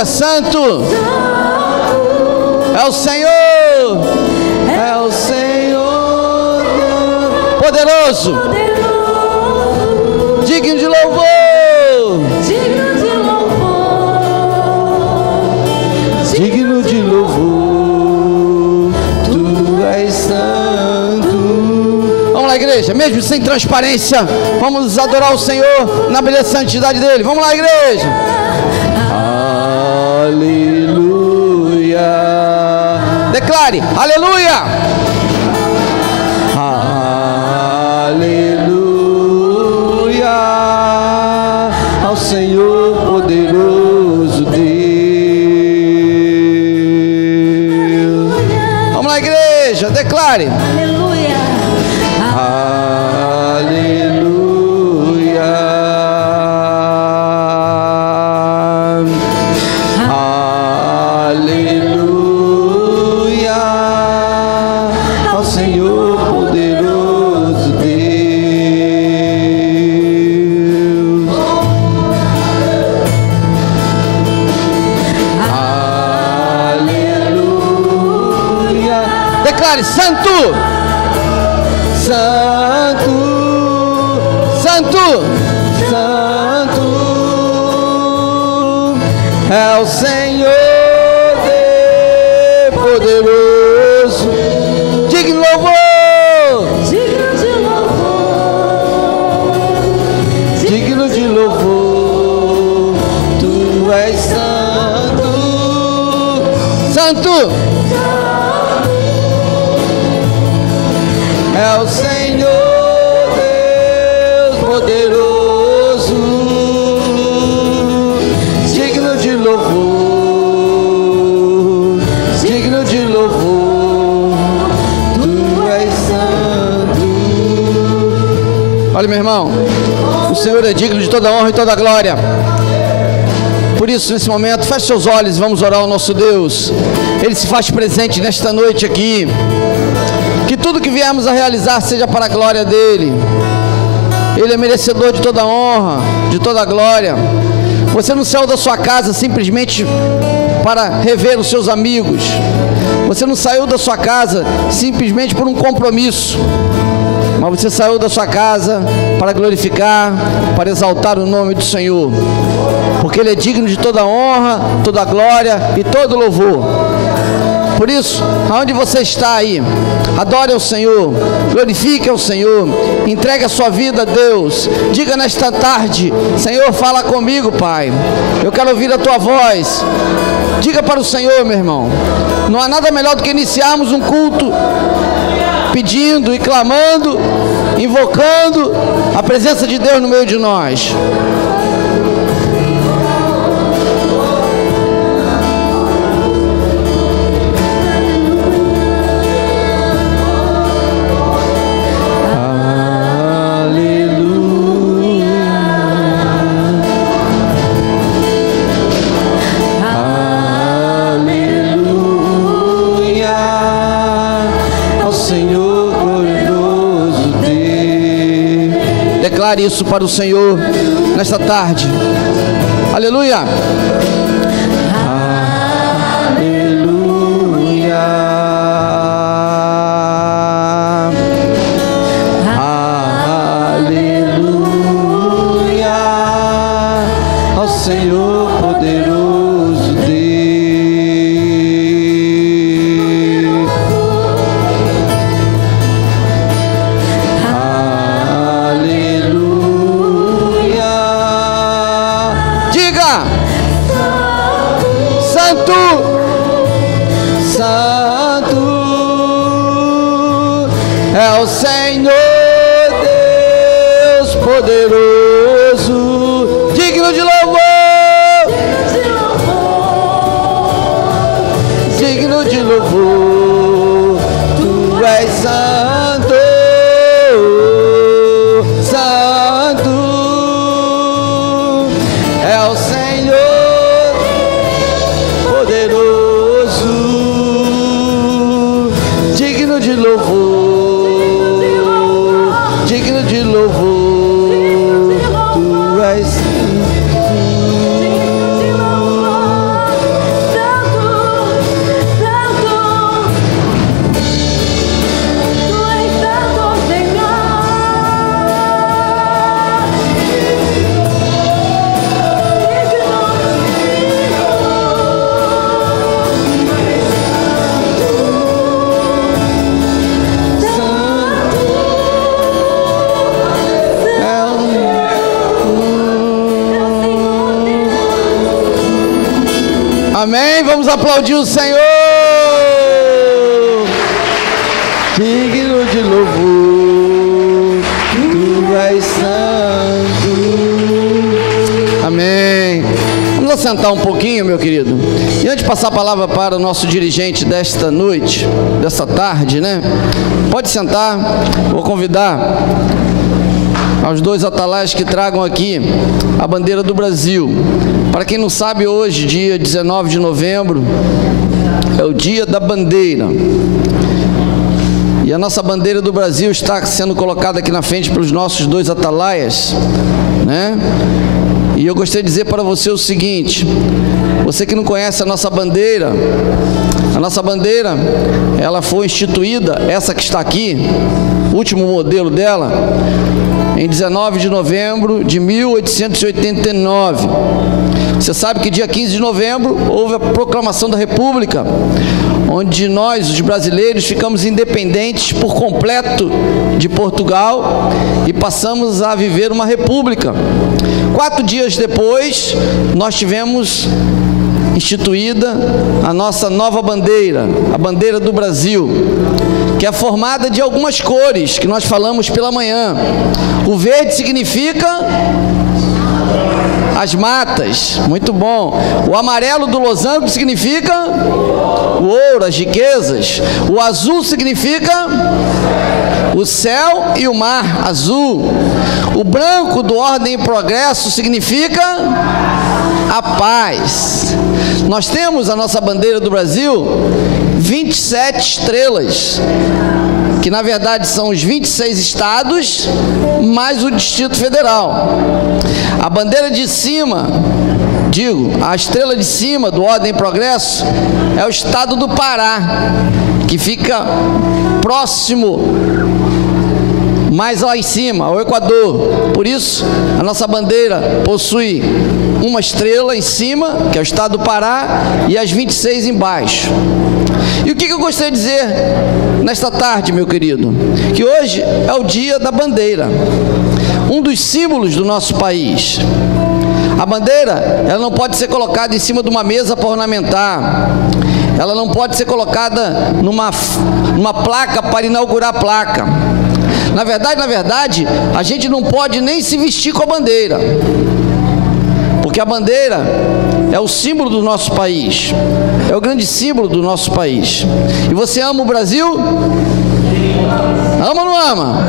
Diga: Santo é o Senhor, é o Senhor poderoso, digno de louvor, digno de louvor, tu és santo. Vamos lá, igreja, mesmo sem transparência, vamos adorar o Senhor na beleza e santidade dele. Vamos lá, igreja. Aleluia. Declare: aleluia. Aleluia ao Senhor poderoso Deus. Vamos lá, igreja, declare: aleluia. Aleluia. Aleluia ao Senhor poderoso Deus. Aleluia. Declare: santo, santo, santo, santo é o Senhor poderoso, digno de louvor, digno de louvor, tu és santo, santo é o Senhor Deus poderoso, digno de louvor, digno de louvor, tu és santo. Olha, meu irmão, o Senhor é digno de toda honra e toda glória. Por isso, nesse momento, feche seus olhos e vamos orar ao nosso Deus. Ele se faz presente nesta noite aqui. Que tudo que viemos a realizar seja para a glória dele. Ele é merecedor de toda honra, de toda glória. Você não saiu da sua casa simplesmente para rever os seus amigos. Você não saiu da sua casa simplesmente por um compromisso. Mas você saiu da sua casa para glorificar, para exaltar o nome do Senhor. Porque Ele é digno de toda honra, toda glória e todo louvor. Por isso, aonde você está aí, adore ao Senhor, glorifique ao Senhor, entregue a sua vida a Deus. Diga nesta tarde: Senhor, fala comigo, Pai, eu quero ouvir a tua voz. Diga para o Senhor, meu irmão. Não há nada melhor do que iniciarmos um culto pedindo e clamando, invocando a presença de Deus no meio de nós. Declare isso para o Senhor nesta tarde. Aleluia. Aleluia. Aleluia ao Senhor poderoso Deus. Santo é o Senhor Deus poderoso, digno de louvor, digno de louvor, tu és santo, santo é o Senhor poderoso, digno de louvor, Amém? Vamos aplaudir o Senhor. Digno de louvor, tu és santo. Amém. Vamos assentar um pouquinho, meu querido. E antes de passar a palavra para o nosso dirigente desta noite, dessa tarde, né? Pode sentar. Vou convidar aos dois atalaias que tragam aqui a bandeira do Brasil. Para quem não sabe, hoje, dia 19 de novembro, é o dia da bandeira. E a nossa bandeira do Brasil está sendo colocada aqui na frente pelos nossos dois atalaias, né? E eu gostaria de dizer para você o seguinte: você que não conhece a nossa bandeira, ela foi instituída, essa que está aqui, o último modelo dela, em 19 de novembro de 1889. Você sabe que dia 15 de novembro houve a proclamação da República, onde nós, os brasileiros, ficamos independentes por completo de Portugal e passamos a viver uma república. 4 dias depois, nós tivemos instituída a nossa nova bandeira, a bandeira do Brasil, que é formada de algumas cores, que nós falamos pela manhã. O verde significa as matas, muito bom. O amarelo do losango significa o ouro, as riquezas. O azul significa o céu e o mar azul. O branco do ordem e progresso significa a paz. Nós temos a nossa bandeira do Brasil 27 estrelas, que na verdade são os 26 estados mais o Distrito Federal. A bandeira de cima, a estrela de cima do Ordem e Progresso é o estado do Pará, que fica próximo, mais lá em cima, ao Equador. Por isso, a nossa bandeira possui uma estrela em cima, que é o estado do Pará, e as 26 embaixo. E o que eu gostaria de dizer nesta tarde, meu querido? Que hoje é o dia da bandeira, um dos símbolos do nosso país. A bandeira, ela não pode ser colocada em cima de uma mesa para ornamentar. Ela não pode ser colocada numa placa para inaugurar a placa. Na verdade, a gente não pode nem se vestir com a bandeira, porque a bandeira é o símbolo do nosso país, é o grande símbolo do nosso país. E você ama o Brasil? Ama ou não ama?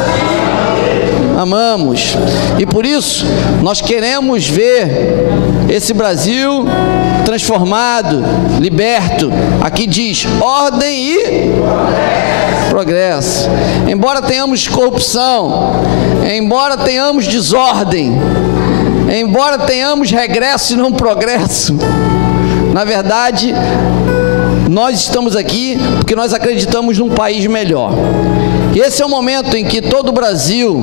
Amamos. E por isso, nós queremos ver esse Brasil transformado, liberto. Aqui diz ordem e progresso. Embora tenhamos corrupção, embora tenhamos desordem, embora tenhamos regresso e não progresso, na verdade, nós estamos aqui porque nós acreditamos num país melhor. E esse é o momento em que todo o Brasil,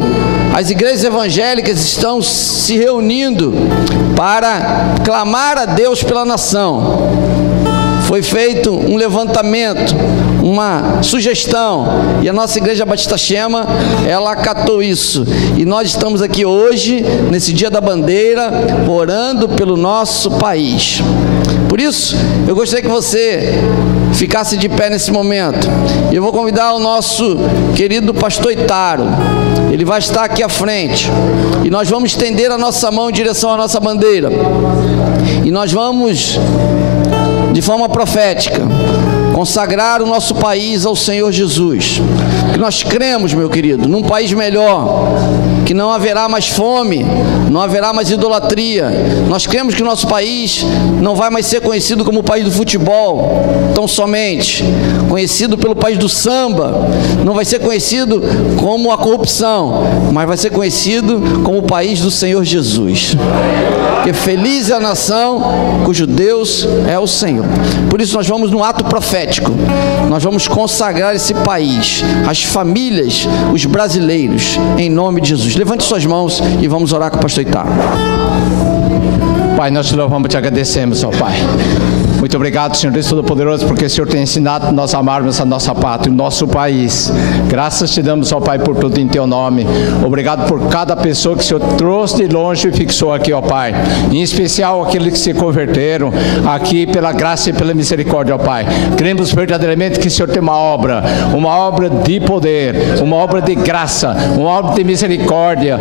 as igrejas evangélicas estão se reunindo para clamar a Deus pela nação. Foi feito um levantamento, uma sugestão, e a nossa Igreja Batista Chema, ela acatou isso. E nós estamos aqui hoje, nesse dia da bandeira, orando pelo nosso país. Por isso, eu gostaria que você ficasse de pé nesse momento. E eu vou convidar o nosso querido pastor Itaro. Ele vai estar aqui à frente. E nós vamos estender a nossa mão em direção à nossa bandeira. E nós vamos, de forma profética, consagrar o nosso país ao Senhor Jesus. Porque nós cremos, meu querido, num país melhor, que não haverá mais fome, não haverá mais idolatria. Nós cremos que o nosso país não vai mais ser conhecido como o país do futebol, tão somente, conhecido pelo país do samba, não vai ser conhecido como a corrupção, mas vai ser conhecido como o país do Senhor Jesus. Porque feliz é a nação cujo Deus é o Senhor. Por isso nós vamos no ato profético, nós vamos consagrar esse país, as famílias, os brasileiros, em nome de Jesus. Levante suas mãos e vamos orar com o pastor Itaro. Pai, nós te louvamos e te agradecemos, ó Pai. Muito obrigado, Senhor Deus Todo-Poderoso, porque o Senhor tem ensinado nós a amarmos a nossa pátria, o nosso país. Graças te damos, ó Pai, por tudo em teu nome. Obrigado por cada pessoa que o Senhor trouxe de longe e fixou aqui, ó Pai. Em especial aqueles que se converteram aqui pela graça e pela misericórdia, ó Pai. Cremos verdadeiramente que o Senhor tem uma obra de poder, uma obra de graça, uma obra de misericórdia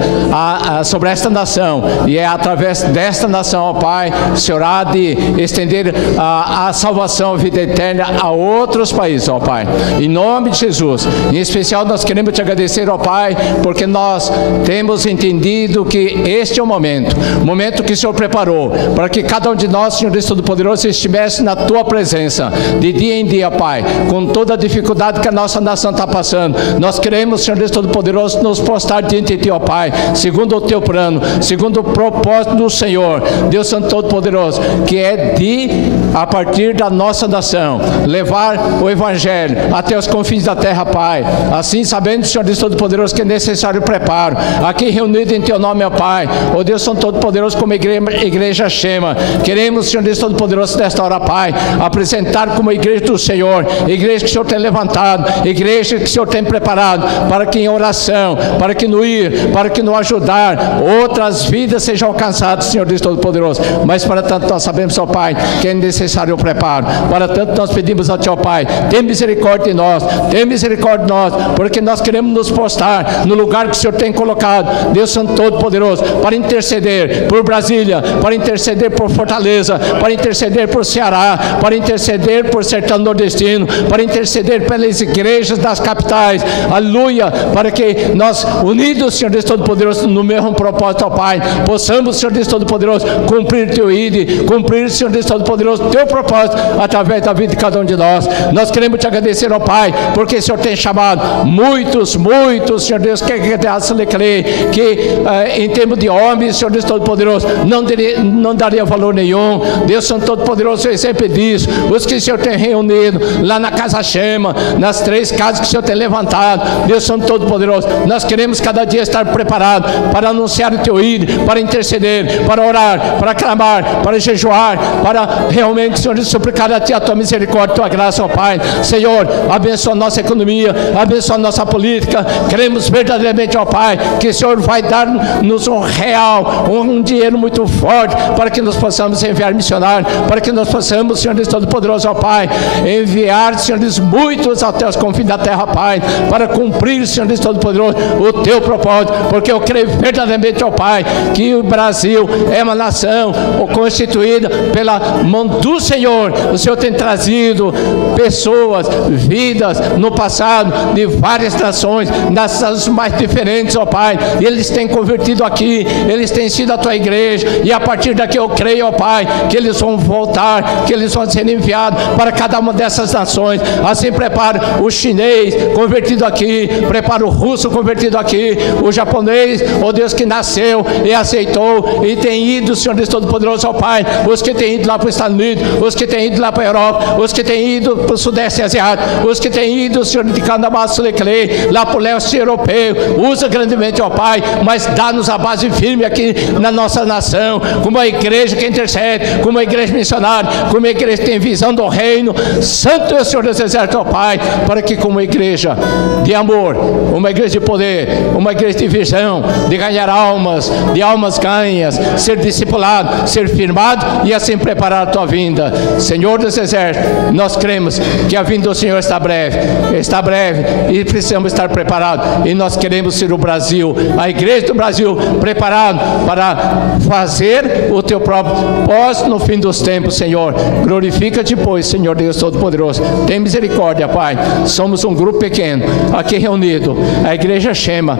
sobre esta nação. E é através desta nação, ó Pai, o Senhor há de estender a salvação, a vida eterna a outros países, ó Pai. Em nome de Jesus. Em especial nós queremos te agradecer, ó Pai, porque nós temos entendido que este é o momento que o Senhor preparou para que cada um de nós, Senhor Deus Todo-Poderoso, estivesse na tua presença de dia em dia, Pai, com toda a dificuldade que a nossa nação está passando. Nós queremos, Senhor Deus Todo-Poderoso, nos postar diante de ti, ó Pai, segundo o teu plano, segundo o propósito do Senhor, Deus Santo Todo-Poderoso, que é a partir da nossa nação, levar o Evangelho até os confins da terra, Pai. Assim, sabendo, Senhor Deus Todo-Poderoso, que é necessário o preparo. Aqui reunido em teu nome, ó Pai, ó Deus Santo Todo-Poderoso, como igreja Shema, queremos, Senhor Deus Todo-Poderoso, nesta hora, Pai, apresentar como igreja do Senhor, igreja que o Senhor tem levantado, igreja que o Senhor tem preparado, para que em oração, para que no ir, para que no ajudar, outras vidas sejam alcançadas, Senhor Deus Todo-Poderoso. Mas para tanto nós sabemos, ó Pai, que é necessário o preparo. Para tanto nós pedimos a ti, ó Pai, tem misericórdia de nós, porque nós queremos nos postar no lugar que o Senhor tem colocado, Deus Santo Todo-Poderoso, para interceder por Brasília, para interceder por Fortaleza, para interceder por Ceará, para interceder por Sertão Nordestino, para interceder pelas igrejas das capitais, aleluia, para que nós, unidos, Senhor Deus Todo-Poderoso, no mesmo propósito, ó Pai, possamos, Senhor Deus Todo-Poderoso, cumprir teu ID, cumprir, Senhor Deus Todo-Poderoso, teu propósito, através da vida de cada um de nós. Nós queremos te agradecer, ó Pai, porque o Senhor tem chamado muitos, Senhor Deus, que em termos de homens, Senhor Deus Todo-Poderoso, não daria valor nenhum. Deus Santo Todo-Poderoso, eu sempre diz, os que o Senhor tem reunido lá na casa Shema, nas 3 casas que o Senhor tem levantado, Deus Santo Todo-Poderoso, nós queremos cada dia estar preparados para anunciar o teu ídolo, para interceder, para orar, para clamar, para jejuar, para realmente, Senhor, suplicar a ti a tua misericórdia, a tua graça, ó Pai. Senhor, abençoa a nossa economia, abençoa a nossa política. Queremos verdadeiramente, ó Pai, que o Senhor vai dar-nos um dinheiro muito forte, para que nós possamos enviar missionários, para que nós possamos, Senhor Deus Todo-Poderoso, ó Pai, enviar, Senhor Deus, muitos até os confins da terra, Pai, para cumprir, Senhor Deus Todo-Poderoso, o teu propósito, porque eu creio verdadeiramente, ó Pai, que o Brasil é uma nação constituída pela mão do Senhor. O Senhor tem trazido pessoas, vidas no passado de várias nações, nações mais diferentes, ó Pai, e eles têm convertido aqui, eles têm sido a tua igreja, e a partir daqui eu creio, ó Pai, que eles vão voltar, que eles vão ser enviados para cada uma dessas nações. Assim prepara o chinês convertido aqui, prepara o russo convertido aqui, o japonês, ó Deus, que nasceu e aceitou e tem ido, Senhor Deus Todo-Poderoso, ó Pai, os que têm ido lá para os Estados Unidos, os que têm ido lá para a Europa, os que têm ido para o Sudeste Asiático, os que têm ido, Senhor, de Candabaçuleclei, lá para o leste europeu, usa grandemente, ó Pai, mas dá-nos a base firme aqui na nossa nação, como a igreja que intercede, como a igreja missionária, como a igreja que tem visão do reino. Santo é o Senhor dos Exércitos, ó Pai, para que como igreja de amor, uma igreja de poder, uma igreja de visão, de ganhar almas, de almas ganhas, ser discipulado, ser firmado e assim preparar a tua vinda. Senhor dos Exércitos, nós cremos que a vinda do Senhor está breve e precisamos estar preparados, e nós queremos ser o Brasil, a igreja do Brasil, preparado para fazer o teu próprio pós no fim dos tempos. Senhor, glorifica-te, pois, Senhor Deus Todo-Poderoso, tem misericórdia, Pai. Somos um grupo pequeno aqui reunido, a igreja Shema,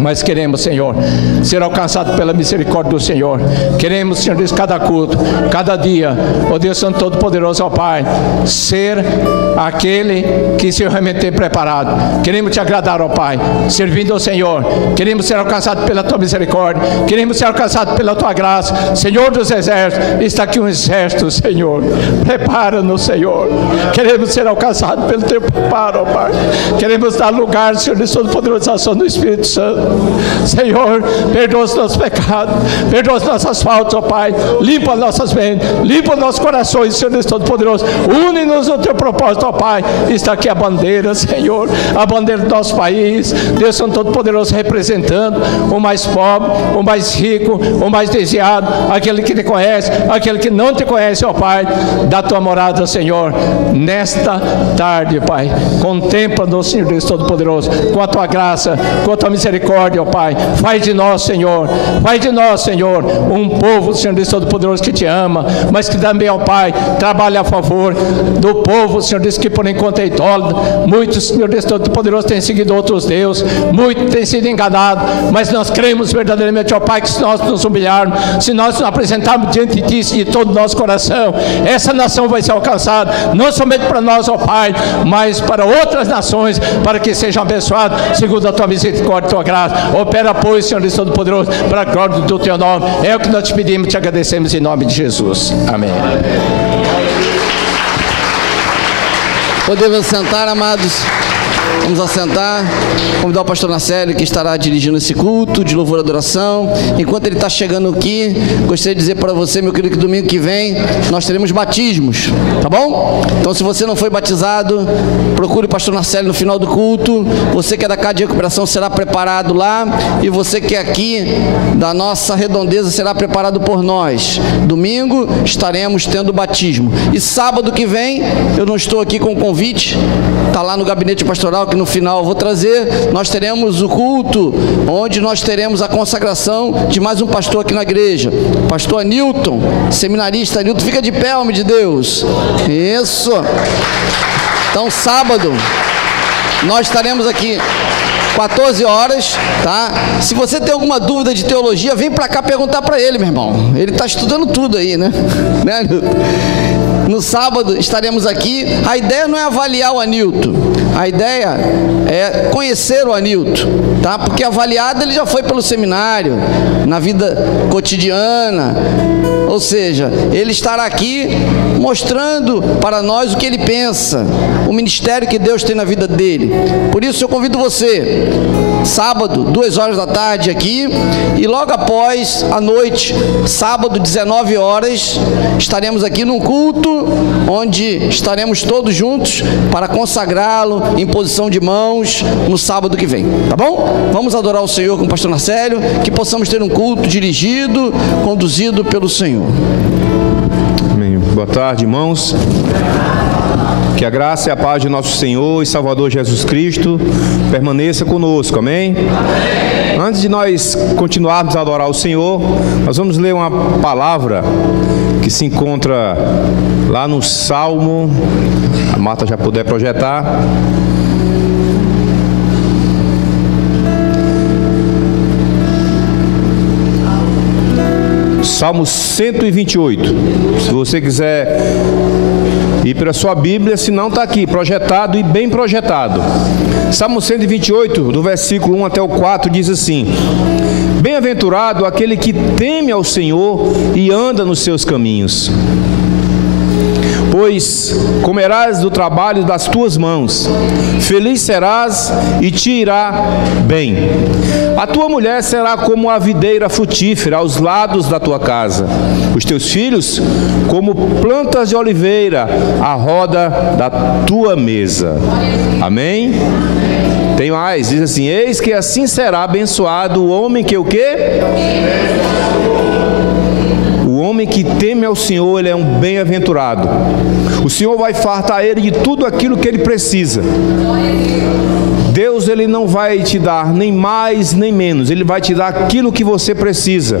mas queremos, Senhor, ser alcançado pela misericórdia do Senhor. Queremos, Senhor Deus, cada culto, cada dia, ó Deus Santo Todo-Poderoso, ó Pai, ser aquele que o Senhor realmente tem preparado. Queremos te agradar, ó Pai, servindo ao Senhor. Queremos ser alcançados pela tua misericórdia, queremos ser alcançados pela tua graça. Senhor dos Exércitos, está aqui um exército, Senhor, prepara-nos, Senhor. Queremos ser alcançados pelo teu preparo, ó Pai. Queremos dar lugar, Senhor Deus Todo-Poderoso, à ação do Espírito Santo. Senhor, perdoa os nossos pecados, perdoa as nossas faltas, ó Pai. Limpa nossas mentes, limpa nossos corações, Senhor Deus Todo-Poderoso. Une-nos no teu propósito, ó Pai. Está aqui a bandeira, Senhor, a bandeira do nosso país. Deus Santo Todo-Poderoso, representando o mais pobre, o mais rico, o mais desviado, aquele que te conhece, aquele que não te conhece, ó Pai. Da tua morada, Senhor, nesta tarde, Pai. Contempla-nos, Senhor Deus Todo-Poderoso, com a tua graça, com a tua misericórdia, ó Pai. Faz de nós, Senhor, faz de nós, Senhor, um povo, Senhor Deus Todo-Poderoso, que te ama, mas que também, ó Pai, trabalha a favor do povo, Senhor Deus, que por enquanto é idólatra. Muitos, Senhor Deus Todo-Poderoso, têm seguido outros deuses, muitos têm sido enganados, mas nós cremos verdadeiramente, ó Pai, que se nós nos humilharmos, se nós nos apresentarmos diante de Ti de todo o nosso coração, essa nação vai ser alcançada, não somente para nós, ó Pai, mas para outras nações, para que sejam abençoados segundo a tua misericórdia e tua graça. Opera, pois, Senhor Deus Todo-Poderoso, para a glória do teu nome. É o que nós te pedimos e te agradecemos em nome de Jesus. Amém. Podemos sentar, amados. Vamos assentar, convidar o pastor Nacélio, que estará dirigindo esse culto de louvor e adoração. Enquanto ele está chegando aqui, gostaria de dizer para você, meu querido, que domingo que vem nós teremos batismos, tá bom? Então, se você não foi batizado, procure o pastor Nacélio no final do culto. Você que é da casa de recuperação será preparado lá, e você que é aqui da nossa redondeza será preparado por nós. Domingo estaremos tendo batismo, e sábado que vem, eu não estou aqui com o convite, está lá no gabinete pastoral, que no final eu vou trazer. Nós teremos o culto, onde nós teremos a consagração de mais um pastor aqui na igreja, pastor Anilton, seminarista. Anilton, fica de pé, homem de Deus. Isso. Então, sábado nós estaremos aqui 14 horas, tá? Se você tem alguma dúvida de teologia, vem para cá perguntar para ele, meu irmão. Ele está estudando tudo aí, né? No sábado estaremos aqui. A ideia não é avaliar o Anilton, a ideia é conhecer o Anilton, tá? Porque avaliado ele já foi pelo seminário, na vida cotidiana. Ou seja, ele estará aqui mostrando para nós o que ele pensa, o ministério que Deus tem na vida dele. Por isso eu convido você, sábado, 2 horas da tarde aqui, e logo após, à noite, sábado, 19 horas, estaremos aqui num culto, onde estaremos todos juntos para consagrá-lo em posição de mãos no sábado que vem, tá bom? Vamos adorar o Senhor com o pastor Nacélio, que possamos ter um culto dirigido, conduzido pelo Senhor. Amém. Boa tarde, irmãos. Que a graça e a paz de nosso Senhor e Salvador Jesus Cristo permaneça conosco, amém? Amém. Antes de nós continuarmos a adorar o Senhor, nós vamos ler uma palavra que se encontra lá no Salmo, a Marta já puder projetar. Salmo 128. Se você quiser ir para a sua Bíblia, se não está aqui, projetado e bem projetado. Salmo 128, do versículo 1 até o 4, diz assim: Bem-aventurado aquele que teme ao Senhor e anda nos seus caminhos. Pois comerás do trabalho das tuas mãos, feliz serás e te irá bem. A tua mulher será como a videira frutífera aos lados da tua casa, os teus filhos como plantas de oliveira à roda da tua mesa. Amém? Tem mais, diz assim: eis que assim será abençoado o homem que o quê? O homem que teme ao Senhor, ele é um bem-aventurado. O Senhor vai fartar ele de tudo aquilo que ele precisa. Deus, ele não vai te dar nem mais nem menos, ele vai te dar aquilo que você precisa.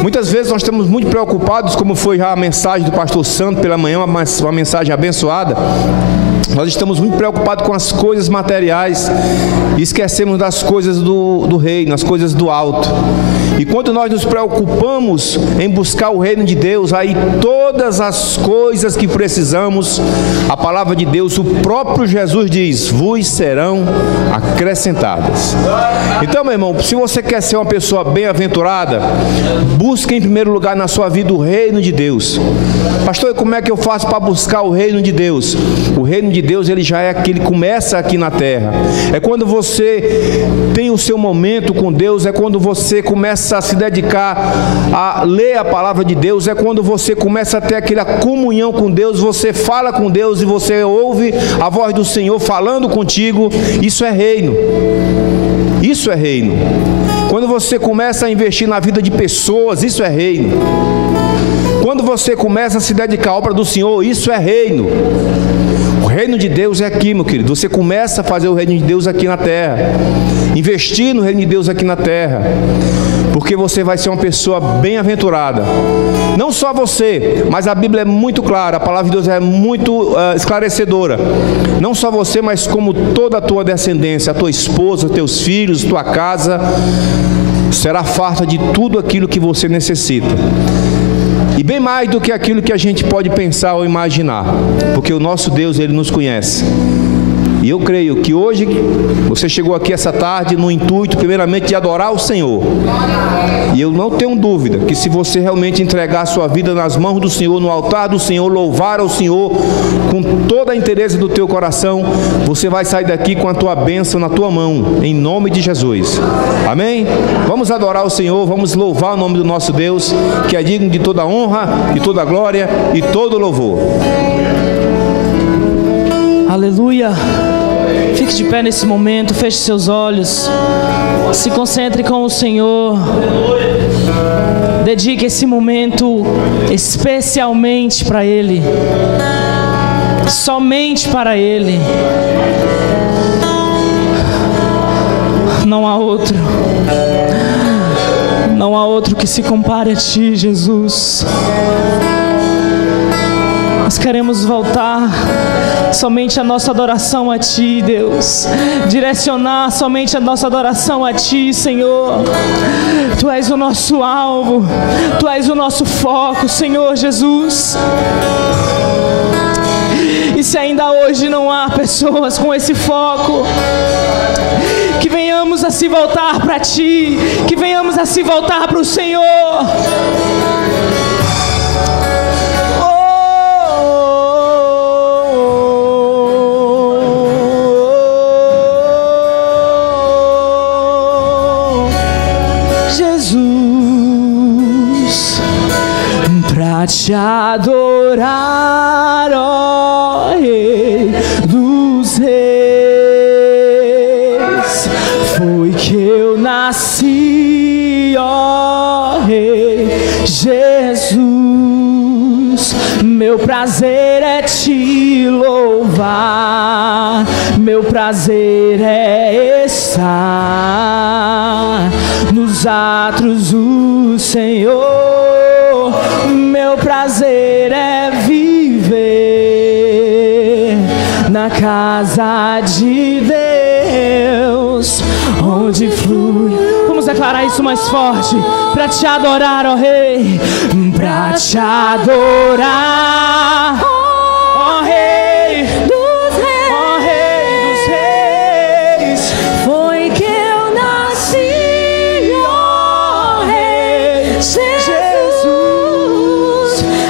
Muitas vezes nós estamos muito preocupados, como foi já a mensagem do pastor Santo pela manhã, uma mensagem abençoada. Nós estamos muito preocupados com as coisas materiais e esquecemos das coisas do reino, as coisas do alto. E quando nós nos preocupamos em buscar o reino de Deus, aí todas as coisas que precisamos, a palavra de Deus, o próprio Jesus diz, vos serão acrescentadas. Então, meu irmão, se você quer ser uma pessoa bem-aventurada, busque em primeiro lugar na sua vida o reino de Deus. Pastor, como é que eu faço para buscar o reino de Deus? O reino de de Deus, ele já é aquele, começa aqui na terra. É quando você tem o seu momento com Deus, é quando você começa a se dedicar a ler a palavra de Deus, é quando você começa a ter aquela comunhão com Deus, você fala com Deus e você ouve a voz do Senhor falando contigo. Isso é reino. Isso é reino. Quando você começa a investir na vida de pessoas, isso é reino. Quando você começa a se dedicar à obra do Senhor, isso é reino. O reino de Deus é aqui, meu querido. Você começa a fazer o reino de Deus aqui na terra, investir no reino de Deus aqui na terra, porque você vai ser uma pessoa bem-aventurada. Não só você, mas a Bíblia é muito clara, a palavra de Deus é muito esclarecedora. Não só você, mas como toda a tua descendência, a tua esposa, teus filhos, tua casa, será farta de tudo aquilo que você necessita. E bem mais do que aquilo que a gente pode pensar ou imaginar, porque o nosso Deus, Ele nos conhece. E eu creio que hoje você chegou aqui essa tarde no intuito, primeiramente, de adorar o Senhor. E eu não tenho dúvida que se você realmente entregar a sua vida nas mãos do Senhor, no altar do Senhor, louvar ao Senhor com toda a inteireza do teu coração, você vai sair daqui com a tua bênção na tua mão, em nome de Jesus. Amém? Vamos adorar o Senhor, vamos louvar o nome do nosso Deus, que é digno de toda honra, de toda glória e todo louvor. Aleluia. Fique de pé nesse momento, feche seus olhos, se concentre com o Senhor, dedique esse momento especialmente para Ele, somente para Ele. Não há outro, não há outro que se compare a Ti, Jesus. Nós queremos voltar somente a nossa adoração a Ti, Deus. Direcionar somente a nossa adoração a Ti, Senhor. Tu és o nosso alvo, Tu és o nosso foco, Senhor Jesus. E se ainda hoje não há pessoas com esse foco, que venhamos a se voltar para Ti, que venhamos a se voltar para o Senhor. Te adorar, ó Rei dos Reis, foi que eu nasci, ó Rei Jesus. Meu prazer é te louvar, meu prazer é estar nos atos do Senhor. Meu prazer é viver na casa de Deus, onde flui. Vamos declarar isso mais forte. Para te adorar, ó Rei, para te adorar, ó Rei dos Reis, ó Rei dos Reis, foi que eu nasci, ó Rei Jesus.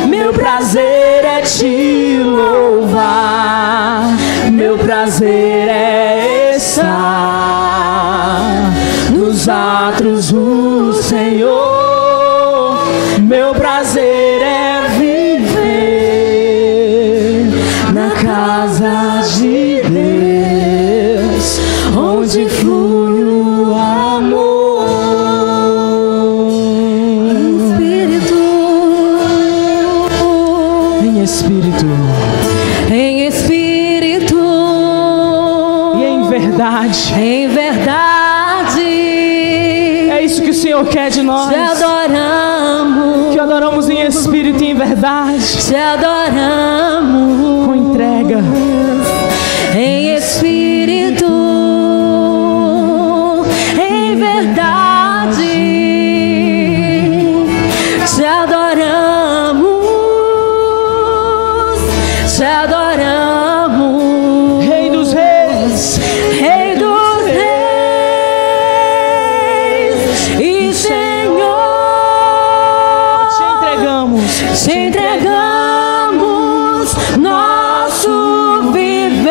Meu prazer é te louvar, meu prazer é estar nos atos do Senhor, meu prazer é viver na casa de Deus, onde flui o amor. Em espírito e em verdade. Em verdade. É isso que o Senhor quer de nós. Te adoramos. Que adoramos em espírito e em verdade. Te adoramos com entrega. Em espírito, em verdade. Te adoramos. Te adoramos, Rei dos Reis, Rei dos Reis e Senhor. Te entregamos nosso viver.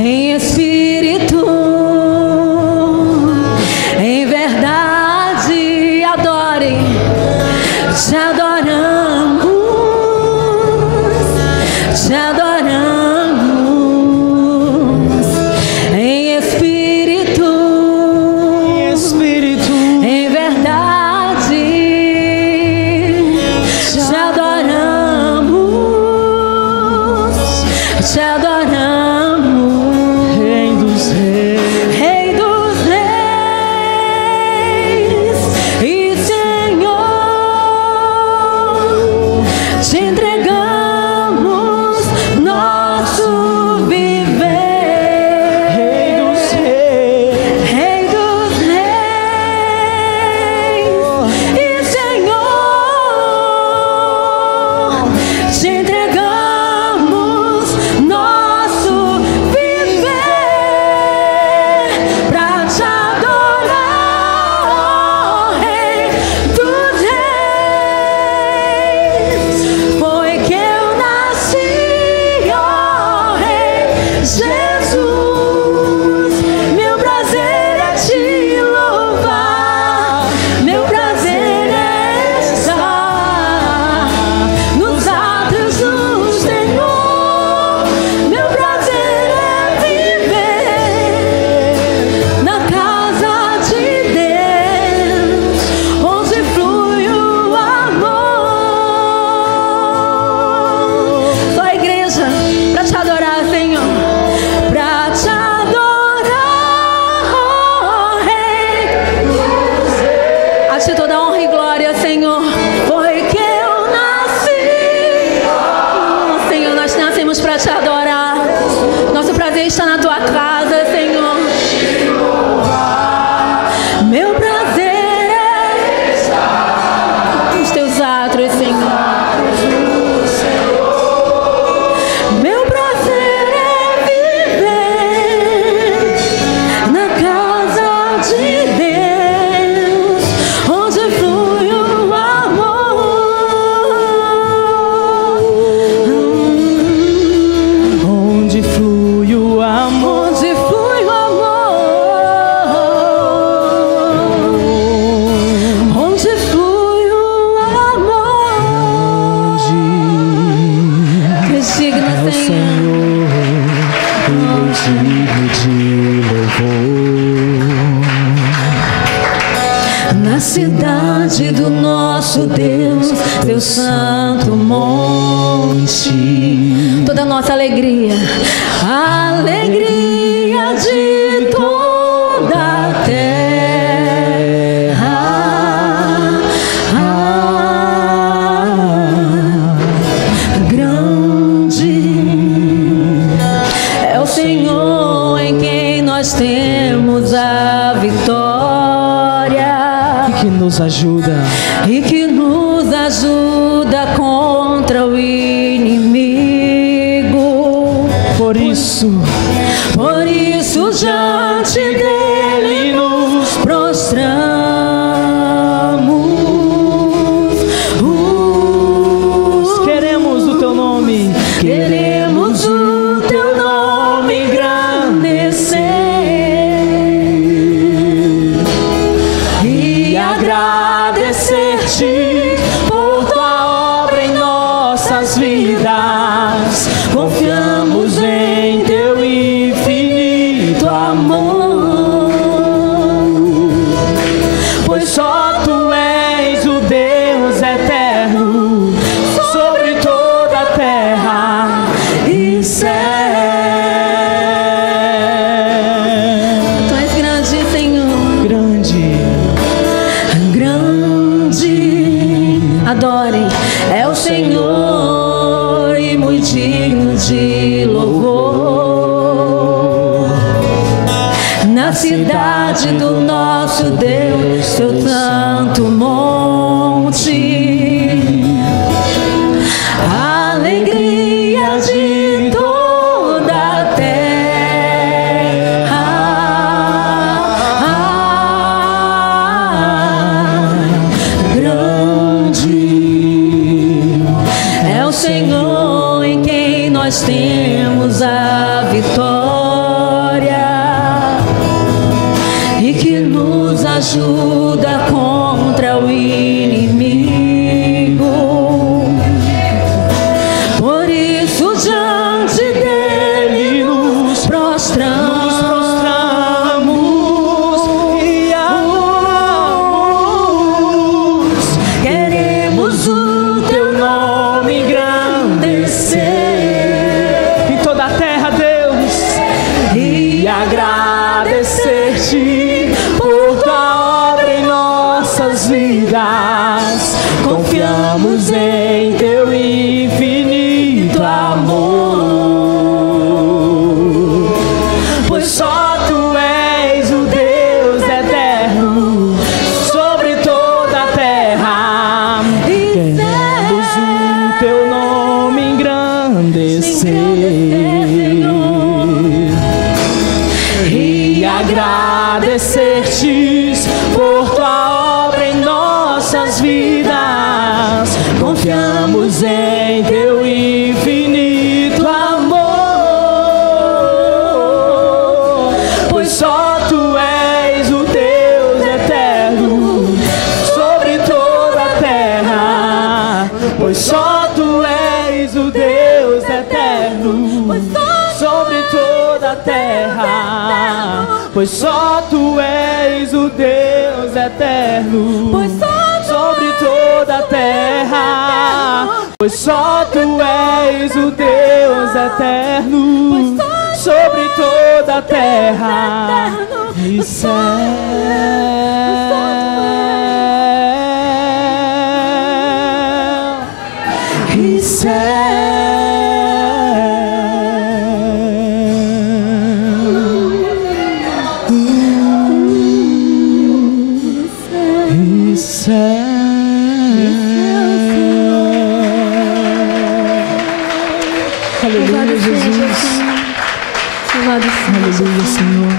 em espírito, em verdade, adorem, te adoramos, te adoramos, em espírito, em verdade, te adoramos, te adoramos, Rei dos Reis, Rei dos Reis e Senhor, te entregamos nosso viver, Rei dos Reis, Rei dos Reis e Senhor, te entregamos nosso viver pra te adorar, Rei dos Reis. Foi que eu nasci, ó Rei Jesus. Meu prazer é te louvar, meu prazer é estar nos átrios do Senhor. Meu prazer é viver na casa de Deus, onde flui o amor. Só a igreja pra te adorar, Senhor, pra te adorar, ó Rei. A ti toda honra e glória, Senhor. Foi que eu nasci, Senhor, nós nascemos pra te adorar. Nosso prazer está na tua casa, Senhor. Meu prazer é estar nos teus átrios, Senhor. Meu prazer é viver na casa de Deus, onde flui o amor, onde flui o amor, onde flui o amor, onde flui o amor, que digno, Senhor, digno de louvor. na cidade do nosso Deus, teu santo monte, toda a nossa alegria, a alegria de toda a terra, grande é o Senhor em quem nós temos a vitória Que nos ajuda. e que nos ajuda contra o inimigo. Por isso, Diante dele nos prostramos. queremos o teu nome. Queremos o teu nome engrandecer e agradecer-te por tua obra em nossas vidas. Confiamos em teu infinito amor, pois só tu és o Deus eterno sobre toda a terra e céu. Tu és grande, Senhor, Grande, grande, adorem, é o Senhor e muito digno de louvor. Na cidade do nosso Deus, seu santo monte, a alegria de toda a terra, grande é o Senhor em quem nós temos a vitória vitória e que nos ajuda contra o inimigo. Por isso diante dele nos prostramos e amamos. Queremos o teu nome engrandecer em toda a terra, Deus, e agradecer-te por tua obra em nossas vidas. Confiamos em teu infinito amor, pois só tu és o Deus eterno sobre toda a terra. Queremos o teu nome engrandecer e agradecer-te por tua obra em nossas vidas. Confiamos em teu infinito amor, pois só tu és o Deus eterno sobre toda a terra. Pois só tu és o Deus eterno sobre toda a terra. Pois só tu és o Deus eterno sobre toda a terra. Pois só tu és o Deus eterno sobre toda a terra e céu. E Aleluia, Jesus. Louvado seja, Aleluia, Senhor.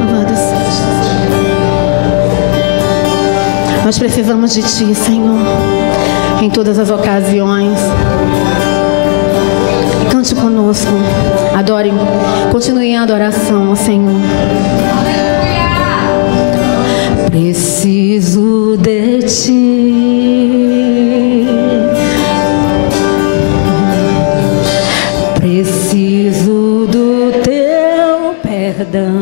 louvado seja. Nós precisamos de Ti, Senhor, em todas as ocasiões. Cante conosco, adore, continue em adoração, Senhor. Preciso de Ti, preciso do Teu perdão,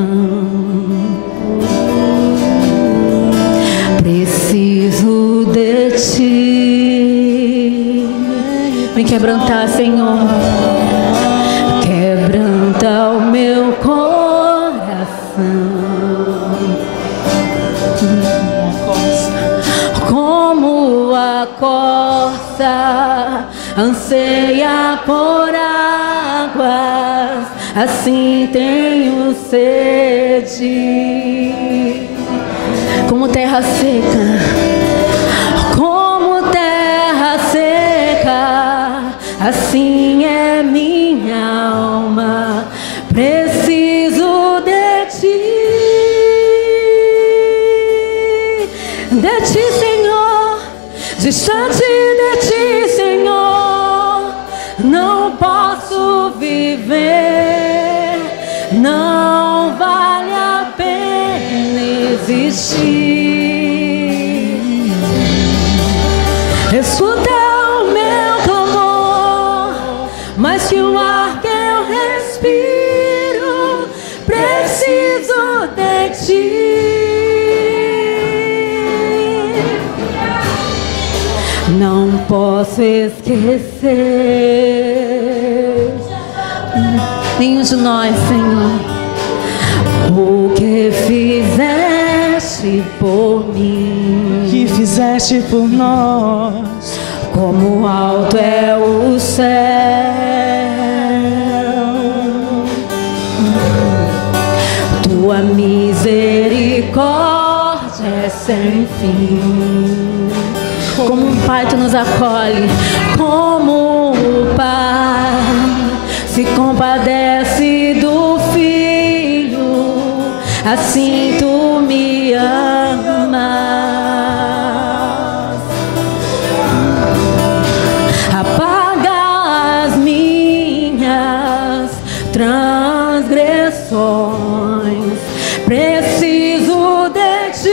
preciso de Ti. Vem quebrantar, Senhor, quebranta o meu coração. Como a corça anseia por águas, assim tenho sede. Como terra seca, como terra seca, assim é minha alma. Preciso de Ti, Senhor, distante de Ti, Senhor, não posso viver, não vale a pena existir. Escuta o meu clamor, mais que o ar que eu respiro, preciso de Ti. Não posso esquecer nenhum de nós, Senhor, o que fizeste por mim, Que fizeste por nós. como alto é o céu, tua misericórdia é sem fim. Como um pai tu nos acolhe, como o pai se compadece do filho, assim tu me amas. Apaga as minhas transgressões. Preciso de ti.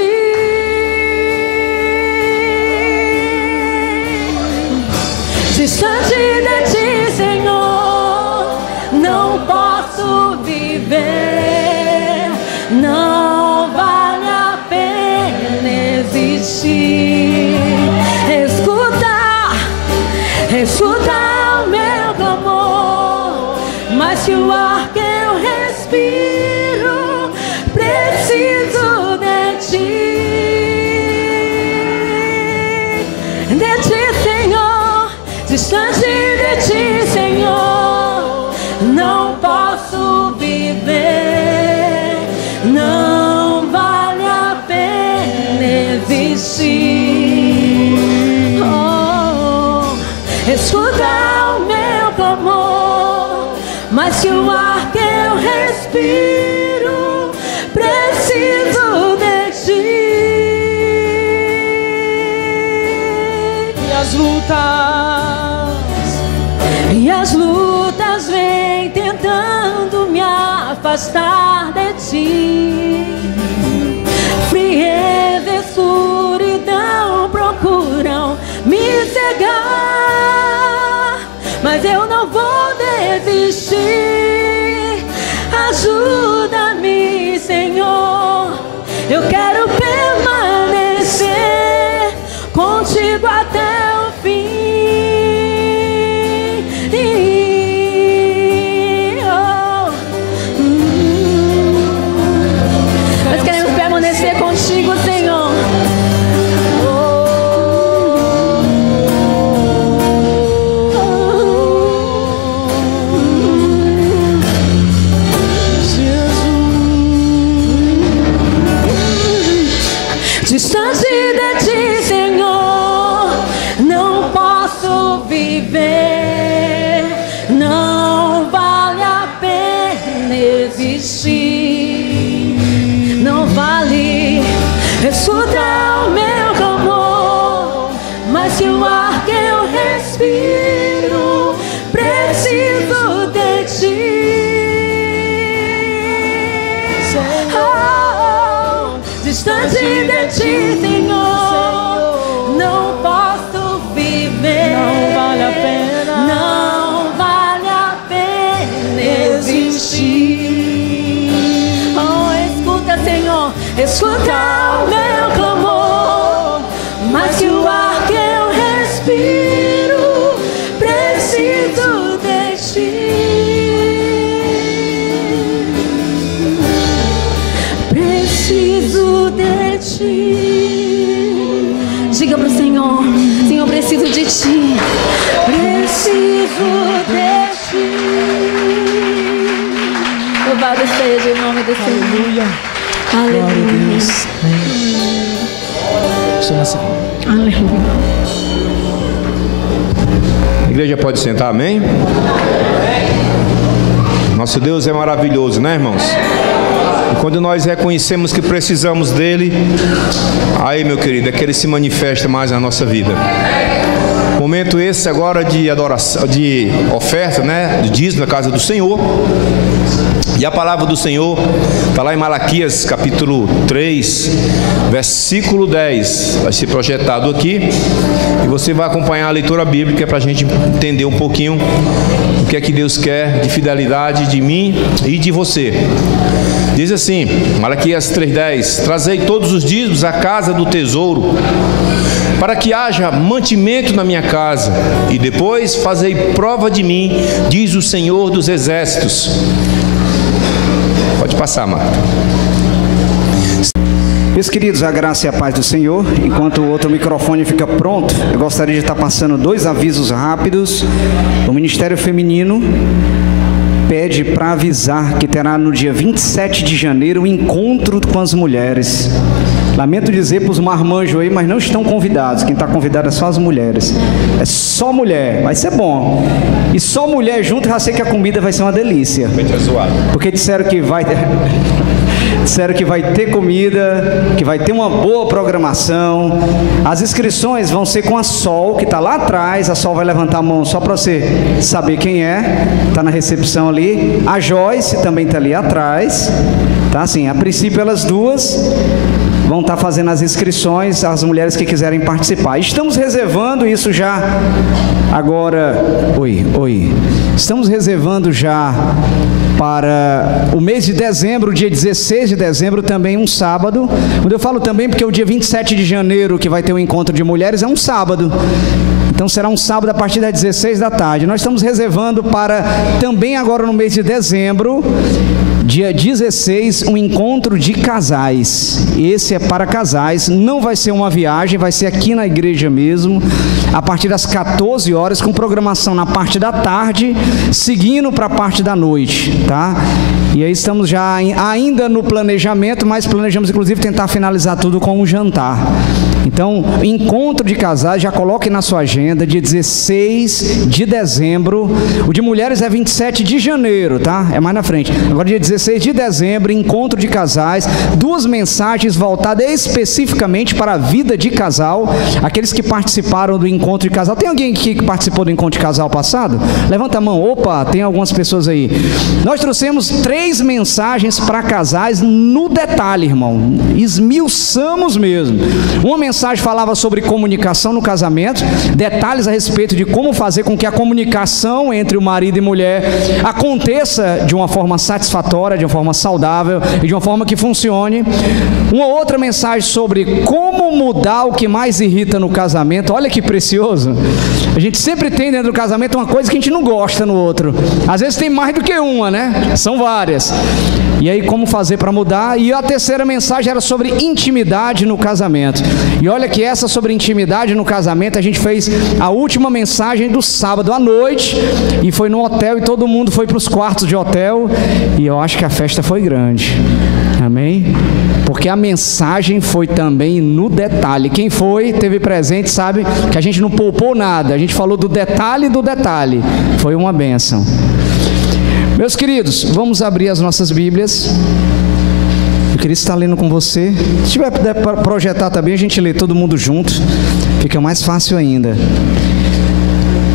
Distante de ti, Senhor, não posso viver. Não vale a pena existir. Escuta o meu clamor, mas que o ar que eu respiro, preciso de ti, Senhor. Distante de ti, Senhor, não posso viver. Não vale a pena existir. Escuta o meu clamor, mas que o ar que eu respiro, preciso de ti. E as lutas vêm tentando me afastar de ti. Frieza e escuridão procuram me cegar, mas eu não vou desistir. Ajuda-me, Senhor. Eu quero permanecer contigo até o fim. Nós queremos permanecer contigo, Senhor. Distante de ti, Senhor, não posso viver. Não vale a pena existir. Não vale. Escuta o meu clamor, mas que o ar que eu respiro, preciso de ti. Distante de ti, Senhor, não posso viver. Não vale a pena. Não vale a pena existir. Oh, escuta, Senhor, escuta o meu clamor, mas que o ar que eu respiro, preciso de ti. Preciso de ti. Diga pro Senhor: Senhor, preciso de ti. Preciso de ti. Louvado seja o nome do Senhor. Aleluia. Aleluia. A igreja pode sentar, amém? Nosso Deus é maravilhoso, né, irmãos? E quando nós reconhecemos que precisamos dele, aí, meu querido, é que ele se manifesta mais na nossa vida. Momento esse agora de adoração, de oferta, né? De dízimo na casa do Senhor. E a palavra do Senhor está lá em Malaquias capítulo 3, versículo 10. Vai ser projetado aqui. E você vai acompanhar a leitura bíblica para a gente entender um pouquinho o que é que Deus quer de fidelidade de mim e de você. Diz assim, Malaquias 3,10: Trazei todos os dízimos à casa do tesouro, para que haja mantimento na minha casa, e depois fazei prova de mim, diz o Senhor dos Exércitos. Pode passar, Marta. Meus queridos, a graça e a paz do Senhor. Enquanto o outro microfone fica pronto, eu gostaria de estar passando 2 avisos rápidos. O Ministério Feminino pede para avisar que terá no dia 27 de janeiro um encontro com as mulheres. Lamento dizer para os marmanjos aí, mas não estão convidados. Quem está convidado é só as mulheres. É só mulher, vai ser bom. E só mulher junto, já sei que a comida vai ser uma delícia. Porque disseram que vai ter... Disseram que vai ter comida, que vai ter uma boa programação. As inscrições vão ser com a Sol, que está lá atrás. A Sol vai levantar a mão só para você saber quem é. Está na recepção ali. A Joyce também está ali atrás. Tá assim, a princípio elas duas vão estar fazendo as inscrições, as mulheres que quiserem participar. Estamos reservando isso já agora. Estamos reservando já para o mês de dezembro, dia 16 de dezembro, também um sábado. Quando eu falo também, porque o dia 27 de janeiro, que vai ter o encontro de mulheres, é um sábado. Então será um sábado a partir das 16 da tarde. Nós estamos reservando para também agora no mês de dezembro, dia 16, um encontro de casais. Esse é para casais, não vai ser uma viagem, vai ser aqui na igreja mesmo, a partir das 14 horas, com programação na parte da tarde, seguindo para a parte da noite, tá? E aí estamos já ainda no planejamento, mas planejamos inclusive tentar finalizar tudo com um jantar. Então, encontro de casais, já coloque na sua agenda, dia 16 de dezembro. O de mulheres é 27 de janeiro, tá? É mais na frente. Agora, dia 16 de dezembro, encontro de casais. 2 mensagens voltadas especificamente para a vida de casal. Aqueles que participaram do encontro de casal. Tem alguém aqui que participou do encontro de casal passado? Levanta a mão. Opa, tem algumas pessoas aí. Nós trouxemos 3 mensagens para casais no detalhe, irmão. Esmiuçamos mesmo. Uma mensagem falava sobre comunicação no casamento, detalhes a respeito de como fazer com que a comunicação entre o marido e mulher aconteça de uma forma satisfatória, de uma forma saudável e de uma forma que funcione. Uma outra mensagem sobre como mudar o que mais irrita no casamento. Olha que precioso. A gente sempre tem dentro do casamento uma coisa que a gente não gosta no outro. Às vezes tem mais do que uma, né? São várias. E aí como fazer para mudar? E a terceira mensagem era sobre intimidade no casamento. E olha que essa sobre intimidade no casamento, a gente fez a última mensagem do sábado à noite, e foi no hotel, e todo mundo foi para os quartos de hotel, e eu acho que a festa foi grande. Amém? Porque a mensagem foi também no detalhe. Quem foi, teve presente, sabe que a gente não poupou nada. A gente falou do detalhe do detalhe. Foi uma bênção. Meus queridos, vamos abrir as nossas Bíblias. Eu queria estar lendo com você. Se tiver puder projetar também, a gente lê todo mundo junto. Fica mais fácil ainda.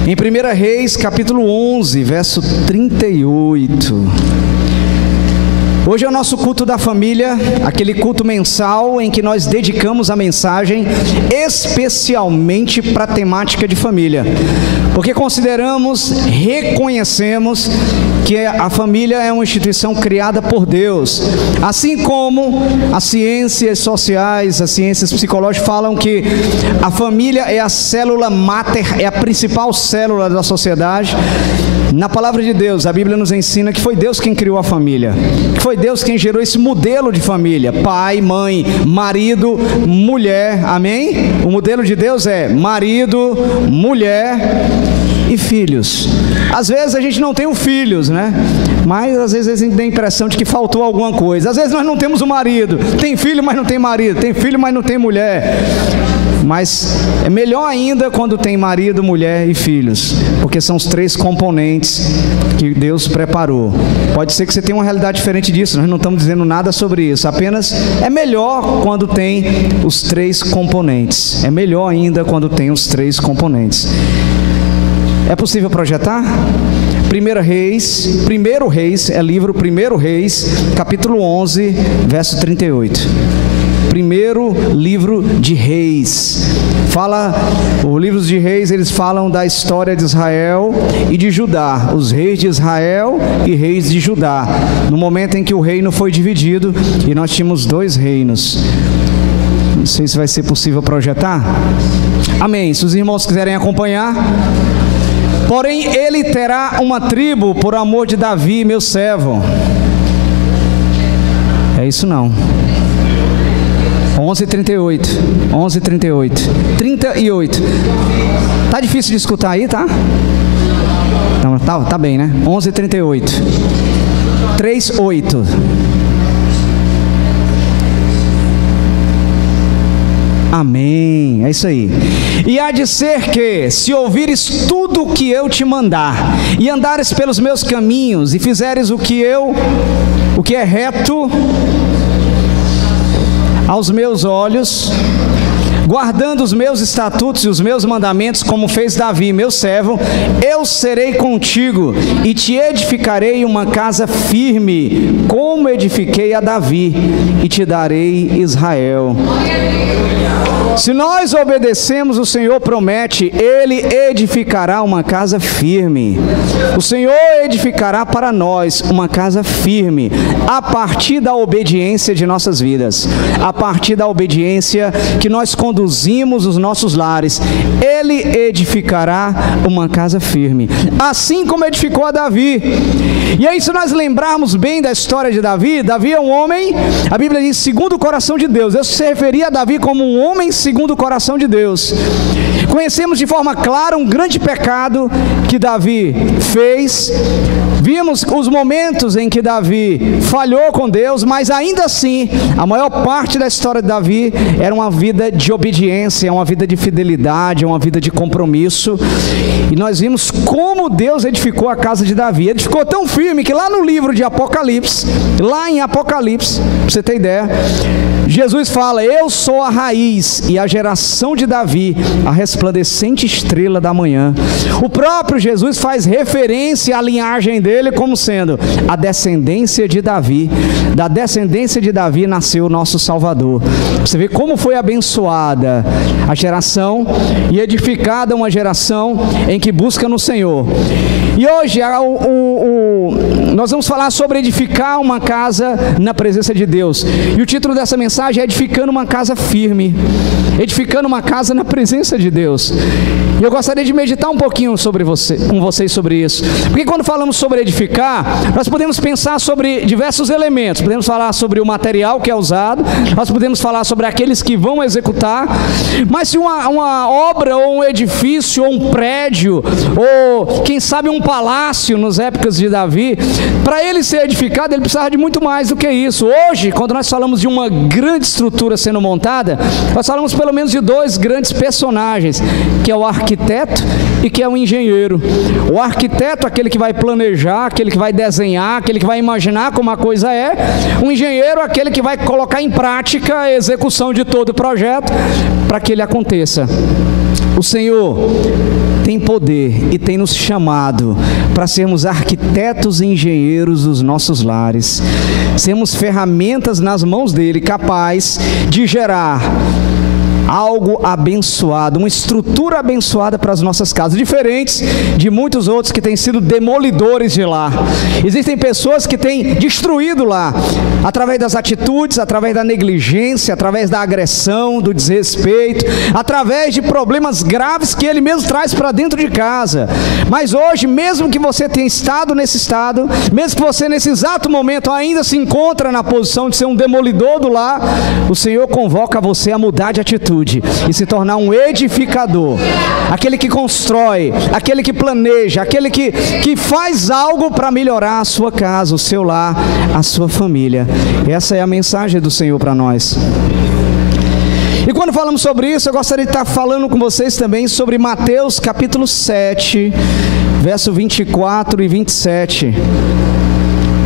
Em 1 Reis, capítulo 11, verso 38. Hoje é o nosso culto da família, aquele culto mensal em que nós dedicamos a mensagem especialmente para a temática de família. Porque reconhecemos que a família é uma instituição criada por Deus. Assim como as ciências sociais, as ciências psicológicas falam que a família é a célula máter, é a principal célula da sociedade. Na palavra de Deus, a Bíblia nos ensina que foi Deus quem criou a família, que foi Deus quem gerou esse modelo de família: pai, mãe, marido, mulher, amém? O modelo de Deus é marido, mulher e filhos. Às vezes a gente não tem filhos, né? Mas às vezes a gente tem a impressão de que faltou alguma coisa. Às vezes nós não temos o marido, tem filho, mas não tem marido, tem filho, mas não tem mulher. Mas é melhor ainda quando tem marido, mulher e filhos, porque são os 3 componentes que Deus preparou. Pode ser que você tenha uma realidade diferente disso, nós não estamos dizendo nada sobre isso, apenas é melhor quando tem os 3 componentes. É melhor ainda quando tem os 3 componentes. É possível projetar? 1 Reis, é livro 1 Reis, capítulo 11, verso 38. Primeiro livro de Reis. Os livros de Reis, eles falam da história de Israel e de Judá, os reis de Israel e reis de Judá, no momento em que o reino foi dividido e nós tínhamos 2 reinos. Não sei se vai ser possível projetar. Amém. Se os irmãos quiserem acompanhar. Porém, ele terá uma tribo por amor de Davi, meu servo. É isso não. 11:38. 38. Tá difícil de escutar aí, tá? Então, tá bem, né? 11:38. 3:8. Amém, é isso aí. E há de ser que, se ouvires tudo o que eu te mandar, e andares pelos meus caminhos, e fizeres o que é reto, aos meus olhos, guardando os meus estatutos e os meus mandamentos, como fez Davi, meu servo, eu serei contigo e te edificarei uma casa firme, como edifiquei a Davi, e te darei Israel. Se nós obedecemos, o Senhor promete, Ele edificará uma casa firme. O Senhor edificará para nós uma casa firme, a partir da obediência de nossas vidas, a partir da obediência que nós conduzimos os nossos lares. Ele edificará uma casa firme, assim como edificou a Davi. E aí, se nós lembrarmos bem da história de Davi, Davi é um homem, a Bíblia diz, segundo o coração de Deus. Deus se referia a Davi como um homem segundo o coração de Deus. Conhecemos de forma clara um grande pecado que Davi fez. Vimos os momentos em que Davi falhou com Deus, mas ainda assim, a maior parte da história de Davi era uma vida de obediência, uma vida de fidelidade, uma vida de compromisso. E nós vimos como Deus edificou a casa de Davi. Ele ficou tão firme que lá no livro de Apocalipse, lá em Apocalipse, para você ter ideia, Jesus fala, eu sou a raiz e a geração de Davi, a resplandecente estrela da manhã. O próprio Jesus faz referência à linhagem dele como sendo a descendência de Davi. Da descendência de Davi nasceu o nosso Salvador. Você vê como foi abençoada a geração e edificada uma geração em que busca no Senhor. E hoje nós vamos falar sobre edificar uma casa na presença de Deus. E o título dessa mensagem é edificando uma casa firme. Edificando uma casa na presença de Deus. E eu gostaria de meditar um pouquinho com vocês sobre isso. Porque quando falamos sobre edificar, nós podemos pensar sobre diversos elementos. Podemos falar sobre o material que é usado, nós podemos falar sobre aqueles que vão executar. Mas se uma obra, ou um edifício, ou um prédio, ou quem sabe um palácio nas épocas de Davi, para ele ser edificado, ele precisava de muito mais do que isso. Hoje, quando nós falamos de uma grande estrutura sendo montada, nós falamos pelo menos de dois grandes personagens, que é o arquiteto e que é o engenheiro. O arquiteto, aquele que vai planejar, aquele que vai desenhar, aquele que vai imaginar como a coisa é. O engenheiro, aquele que vai colocar em prática a execução de todo o projeto para que ele aconteça. O Senhor tem poder e tem nos chamado para sermos arquitetos e engenheiros dos nossos lares. Sermos ferramentas nas mãos dele, capaz de gerar algo abençoado, uma estrutura abençoada para as nossas casas, diferentes de muitos outros que têm sido demolidores de lá. Existem pessoas que têm destruído lá, através das atitudes, através da negligência, através da agressão, do desrespeito, através de problemas graves que ele mesmo traz para dentro de casa. Mas hoje, mesmo que você tenha estado nesse estado, mesmo que você nesse exato momento ainda se encontra na posição de ser um demolidor do lar, o Senhor convoca você a mudar de atitude e se tornar um edificador, aquele que constrói, aquele que planeja, aquele que faz algo para melhorar a sua casa, o seu lar, a sua família. Essa é a mensagem do Senhor para nós. E quando falamos sobre isso, eu gostaria de estar falando com vocês também sobre Mateus capítulo 7, verso 24 e 27.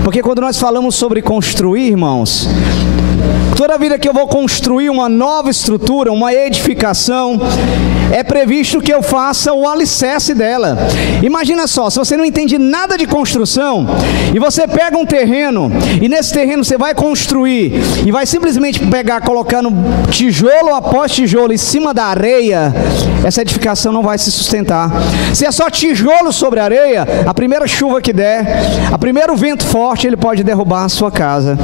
Porque quando nós falamos sobre construir, irmãos, toda vida que eu vou construir uma nova estrutura, uma edificação, é previsto que eu faça o alicerce dela. Imagina só, se você não entende nada de construção, e você pega um terreno, e nesse terreno você vai construir, e vai simplesmente pegar, colocando tijolo após tijolo em cima da areia, essa edificação não vai se sustentar. Se é só tijolo sobre areia, a primeira chuva que der, a primeiro vento forte, ele pode derrubar a sua casa.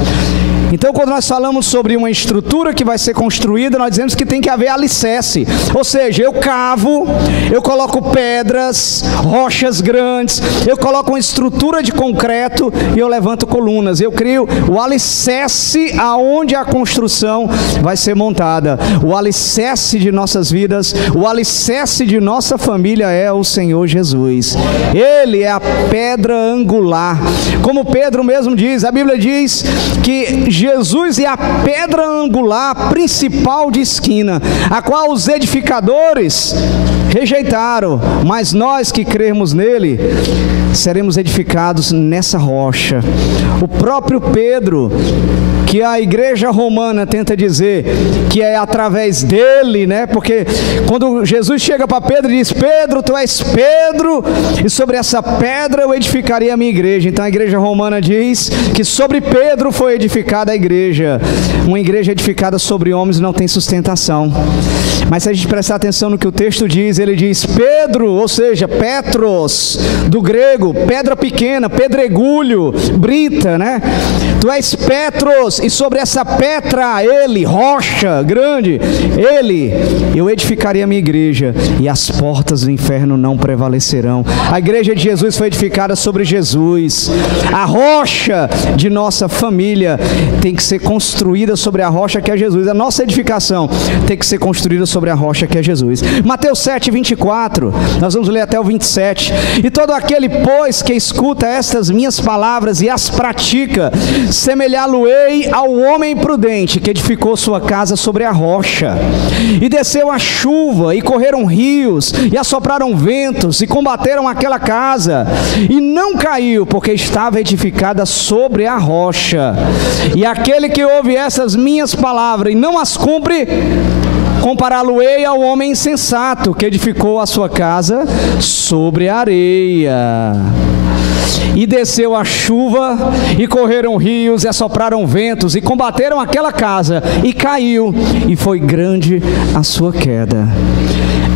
Então, quando nós falamos sobre uma estrutura que vai ser construída, nós dizemos que tem que haver alicerce. Ou seja, eu cavo, eu coloco pedras, rochas grandes, eu coloco uma estrutura de concreto e eu levanto colunas. Eu crio o alicerce aonde a construção vai ser montada. O alicerce de nossas vidas, o alicerce de nossa família é o Senhor Jesus. Ele é a pedra angular. Como Pedro mesmo diz, a Bíblia diz que Jesus é a pedra angular principal de esquina, a qual os edificadores rejeitaram, mas nós que cremos nele, seremos edificados nessa rocha. O próprio Pedro, que a igreja romana tenta dizer que é através dele, né? Porque quando Jesus chega para Pedro e diz: Pedro, tu és Pedro, e sobre essa pedra eu edificarei a minha igreja. Então a igreja romana diz que sobre Pedro foi edificada a igreja. Uma igreja edificada sobre homens não tem sustentação. Mas se a gente prestar atenção no que o texto diz, ele diz Pedro, ou seja, Petros, do grego, pedra pequena, pedregulho, brita, né? Tu és Petros, e sobre essa pedra, ele, rocha grande, ele, eu edificarei a minha igreja, e as portas do inferno não prevalecerão. A igreja de Jesus foi edificada sobre Jesus. A rocha de nossa família tem que ser construída sobre a rocha que é Jesus. A nossa edificação tem que ser construída sobre a rocha que é Jesus. Mateus 7, 24, nós vamos ler até o 27. E todo aquele, pois, que escuta estas minhas palavras e as pratica, semelhá-lo-ei ao homem prudente que edificou sua casa sobre a rocha. E desceu a chuva, e correram rios, e assopraram ventos, e combateram aquela casa, e não caiu, porque estava edificada sobre a rocha. E aquele que ouve essas minhas palavras e não as cumpre, compará-lo-ei ao homem insensato que edificou a sua casa sobre a areia. E desceu a chuva, e correram rios, e assopraram ventos, e combateram aquela casa, e caiu, e foi grande a sua queda.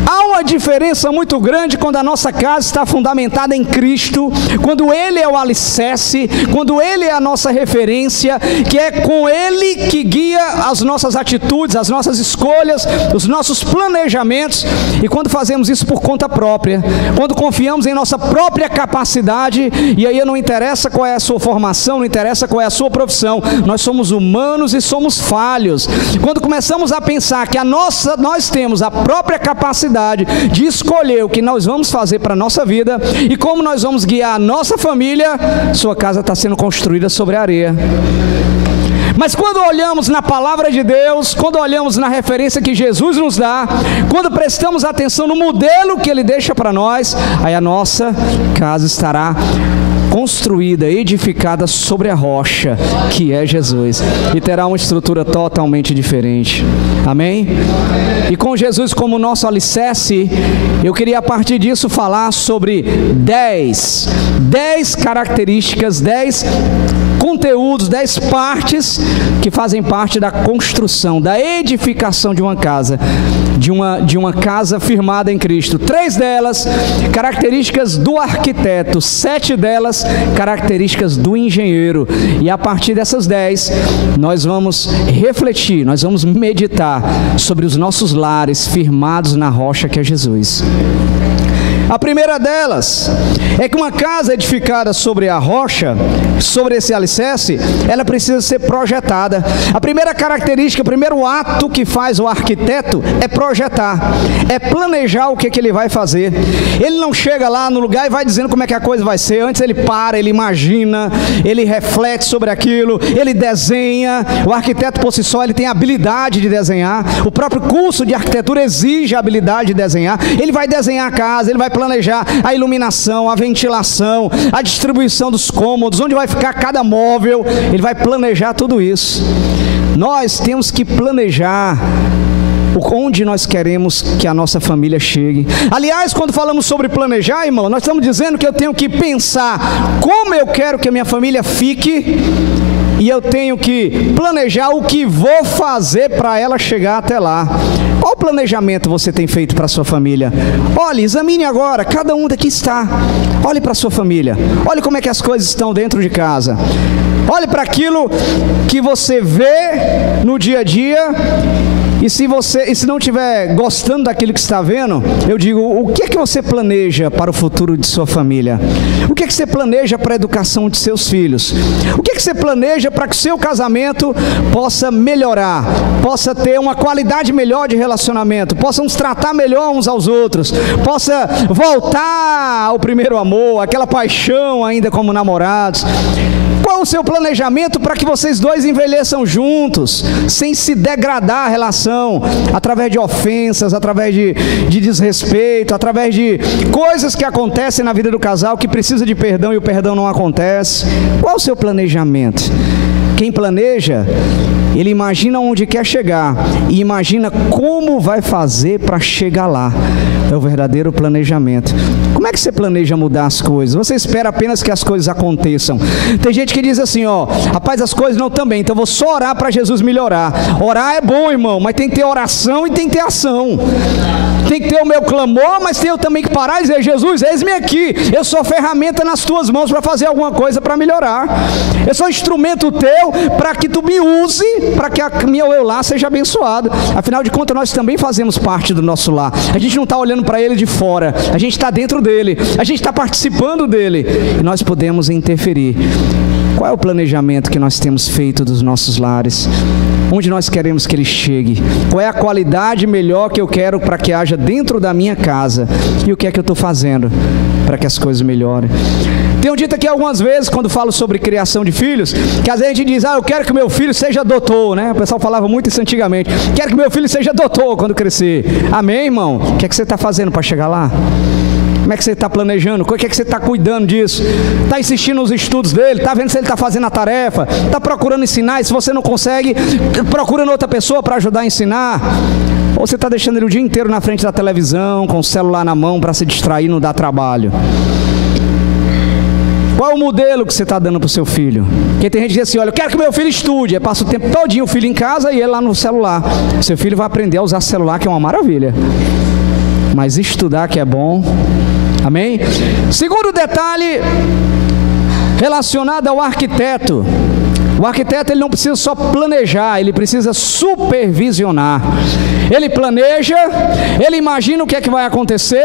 Há uma diferença muito grande quando a nossa casa está fundamentada em Cristo, quando Ele é o alicerce, quando Ele é a nossa referência, que é com Ele que guia as nossas atitudes, as nossas escolhas, os nossos planejamentos, e quando fazemos isso por conta própria, quando confiamos em nossa própria capacidade, e aí não interessa qual é a sua formação, não interessa qual é a sua profissão, nós somos humanos e somos falhos. Quando começamos a pensar que nós temos a própria capacidade de escolher o que nós vamos fazer para a nossa vida e como nós vamos guiar a nossa família, sua casa está sendo construída sobre a areia. Mas quando olhamos na palavra de Deus, quando olhamos na referência que Jesus nos dá, quando prestamos atenção no modelo que Ele deixa para nós, aí a nossa casa estará construída, edificada sobre a rocha, que é Jesus, e terá uma estrutura totalmente diferente. Amém? E com Jesus como nosso alicerce, eu queria a partir disso falar sobre 10 características, 10 conteúdos, 10 partes que fazem parte da construção, da edificação de uma casa, de uma casa firmada em Cristo. 3 delas, características do arquiteto, 7 delas, características do engenheiro. E a partir dessas 10, nós vamos refletir, nós vamos meditar sobre os nossos lares firmados na rocha que é Jesus. A primeira delas é que uma casa edificada sobre a rocha, sobre esse alicerce, ela precisa ser projetada. A primeira característica, o primeiro ato que faz o arquiteto é projetar, é planejar o que ele vai fazer. Ele não chega lá no lugar e vai dizendo como é que a coisa vai ser. Antes ele para, ele imagina, ele reflete sobre aquilo, ele desenha. O arquiteto por si só, ele tem a habilidade de desenhar. O próprio curso de arquitetura exige a habilidade de desenhar. Ele vai desenhar a casa, ele vai planejar a iluminação, a ventilação, a distribuição dos cômodos, onde vai ficar cada móvel. Ele vai planejar tudo isso. Nós temos que planejar onde nós queremos que a nossa família chegue. Aliás, quando falamos sobre planejar, irmão, nós estamos dizendo que eu tenho que pensar como eu quero que a minha família fique, e eu tenho que planejar o que vou fazer para ela chegar até lá. Qual planejamento você tem feito para a sua família? Olhe, examine agora, cada um daqui está. Olhe para a sua família. Olhe como é que as coisas estão dentro de casa. Olhe para aquilo que você vê no dia a dia. E se não estiver gostando daquilo que está vendo, eu digo, o que é que você planeja para o futuro de sua família? O que é que você planeja para a educação de seus filhos? O que é que você planeja para que o seu casamento possa melhorar, possa ter uma qualidade melhor de relacionamento, possa nos tratar melhor uns aos outros, possa voltar ao primeiro amor, aquela paixão ainda como namorados? Qual Qual o seu planejamento para que vocês dois envelheçam juntos, sem se degradar a relação, através de ofensas, através de desrespeito, através de coisas que acontecem na vida do casal que precisa de perdão e o perdão não acontece? Qual o seu planejamento? Quem planeja, ele imagina onde quer chegar e imagina como vai fazer para chegar lá. É o verdadeiro planejamento. Como é que você planeja mudar as coisas? Você espera apenas que as coisas aconteçam. Tem gente que diz assim, ó, rapaz, as coisas não estão bem, então eu vou só orar para Jesus melhorar. Orar é bom, irmão, mas tem que ter oração e tem que ter ação. Tem que ter o meu clamor, mas tenho também que parar e dizer, Jesus, eis-me aqui, eu sou ferramenta nas tuas mãos para fazer alguma coisa para melhorar. Eu sou instrumento teu para que tu me use, para que o meu lar seja abençoado. Afinal de contas, nós também fazemos parte do nosso lar. A gente não está olhando para ele de fora, a gente está dentro dele, a gente está participando dele e nós podemos interferir. Qual é o planejamento que nós temos feito dos nossos lares? Onde nós queremos que ele chegue? Qual é a qualidade melhor que eu quero para que haja dentro da minha casa? E o que é que eu estou fazendo para que as coisas melhorem? Tenho dito aqui algumas vezes, quando falo sobre criação de filhos, que às vezes a gente diz, eu quero que meu filho seja doutor, né? O pessoal falava muito isso antigamente. Quero que meu filho seja doutor quando crescer. Amém, irmão? O que é que você está fazendo para chegar lá? Como é que você está planejando? O que é que você está cuidando disso? Está insistindo nos estudos dele? Está vendo se ele está fazendo a tarefa? Está procurando ensinar? E se você não consegue, procurando outra pessoa para ajudar a ensinar? Ou você está deixando ele o dia inteiro na frente da televisão, com o celular na mão para se distrair e não dar trabalho? Qual é o modelo que você está dando para o seu filho? Porque tem gente que diz assim, olha, eu quero que meu filho estude. Aí passa o tempo todinho o filho em casa e ele lá no celular. Seu filho vai aprender a usar celular, que é uma maravilha. Mas estudar que é bom. Amém? Segundo detalhe relacionado ao arquiteto. O arquiteto ele não precisa só planejar, ele precisa supervisionar. Ele planeja, ele imagina o que é que vai acontecer,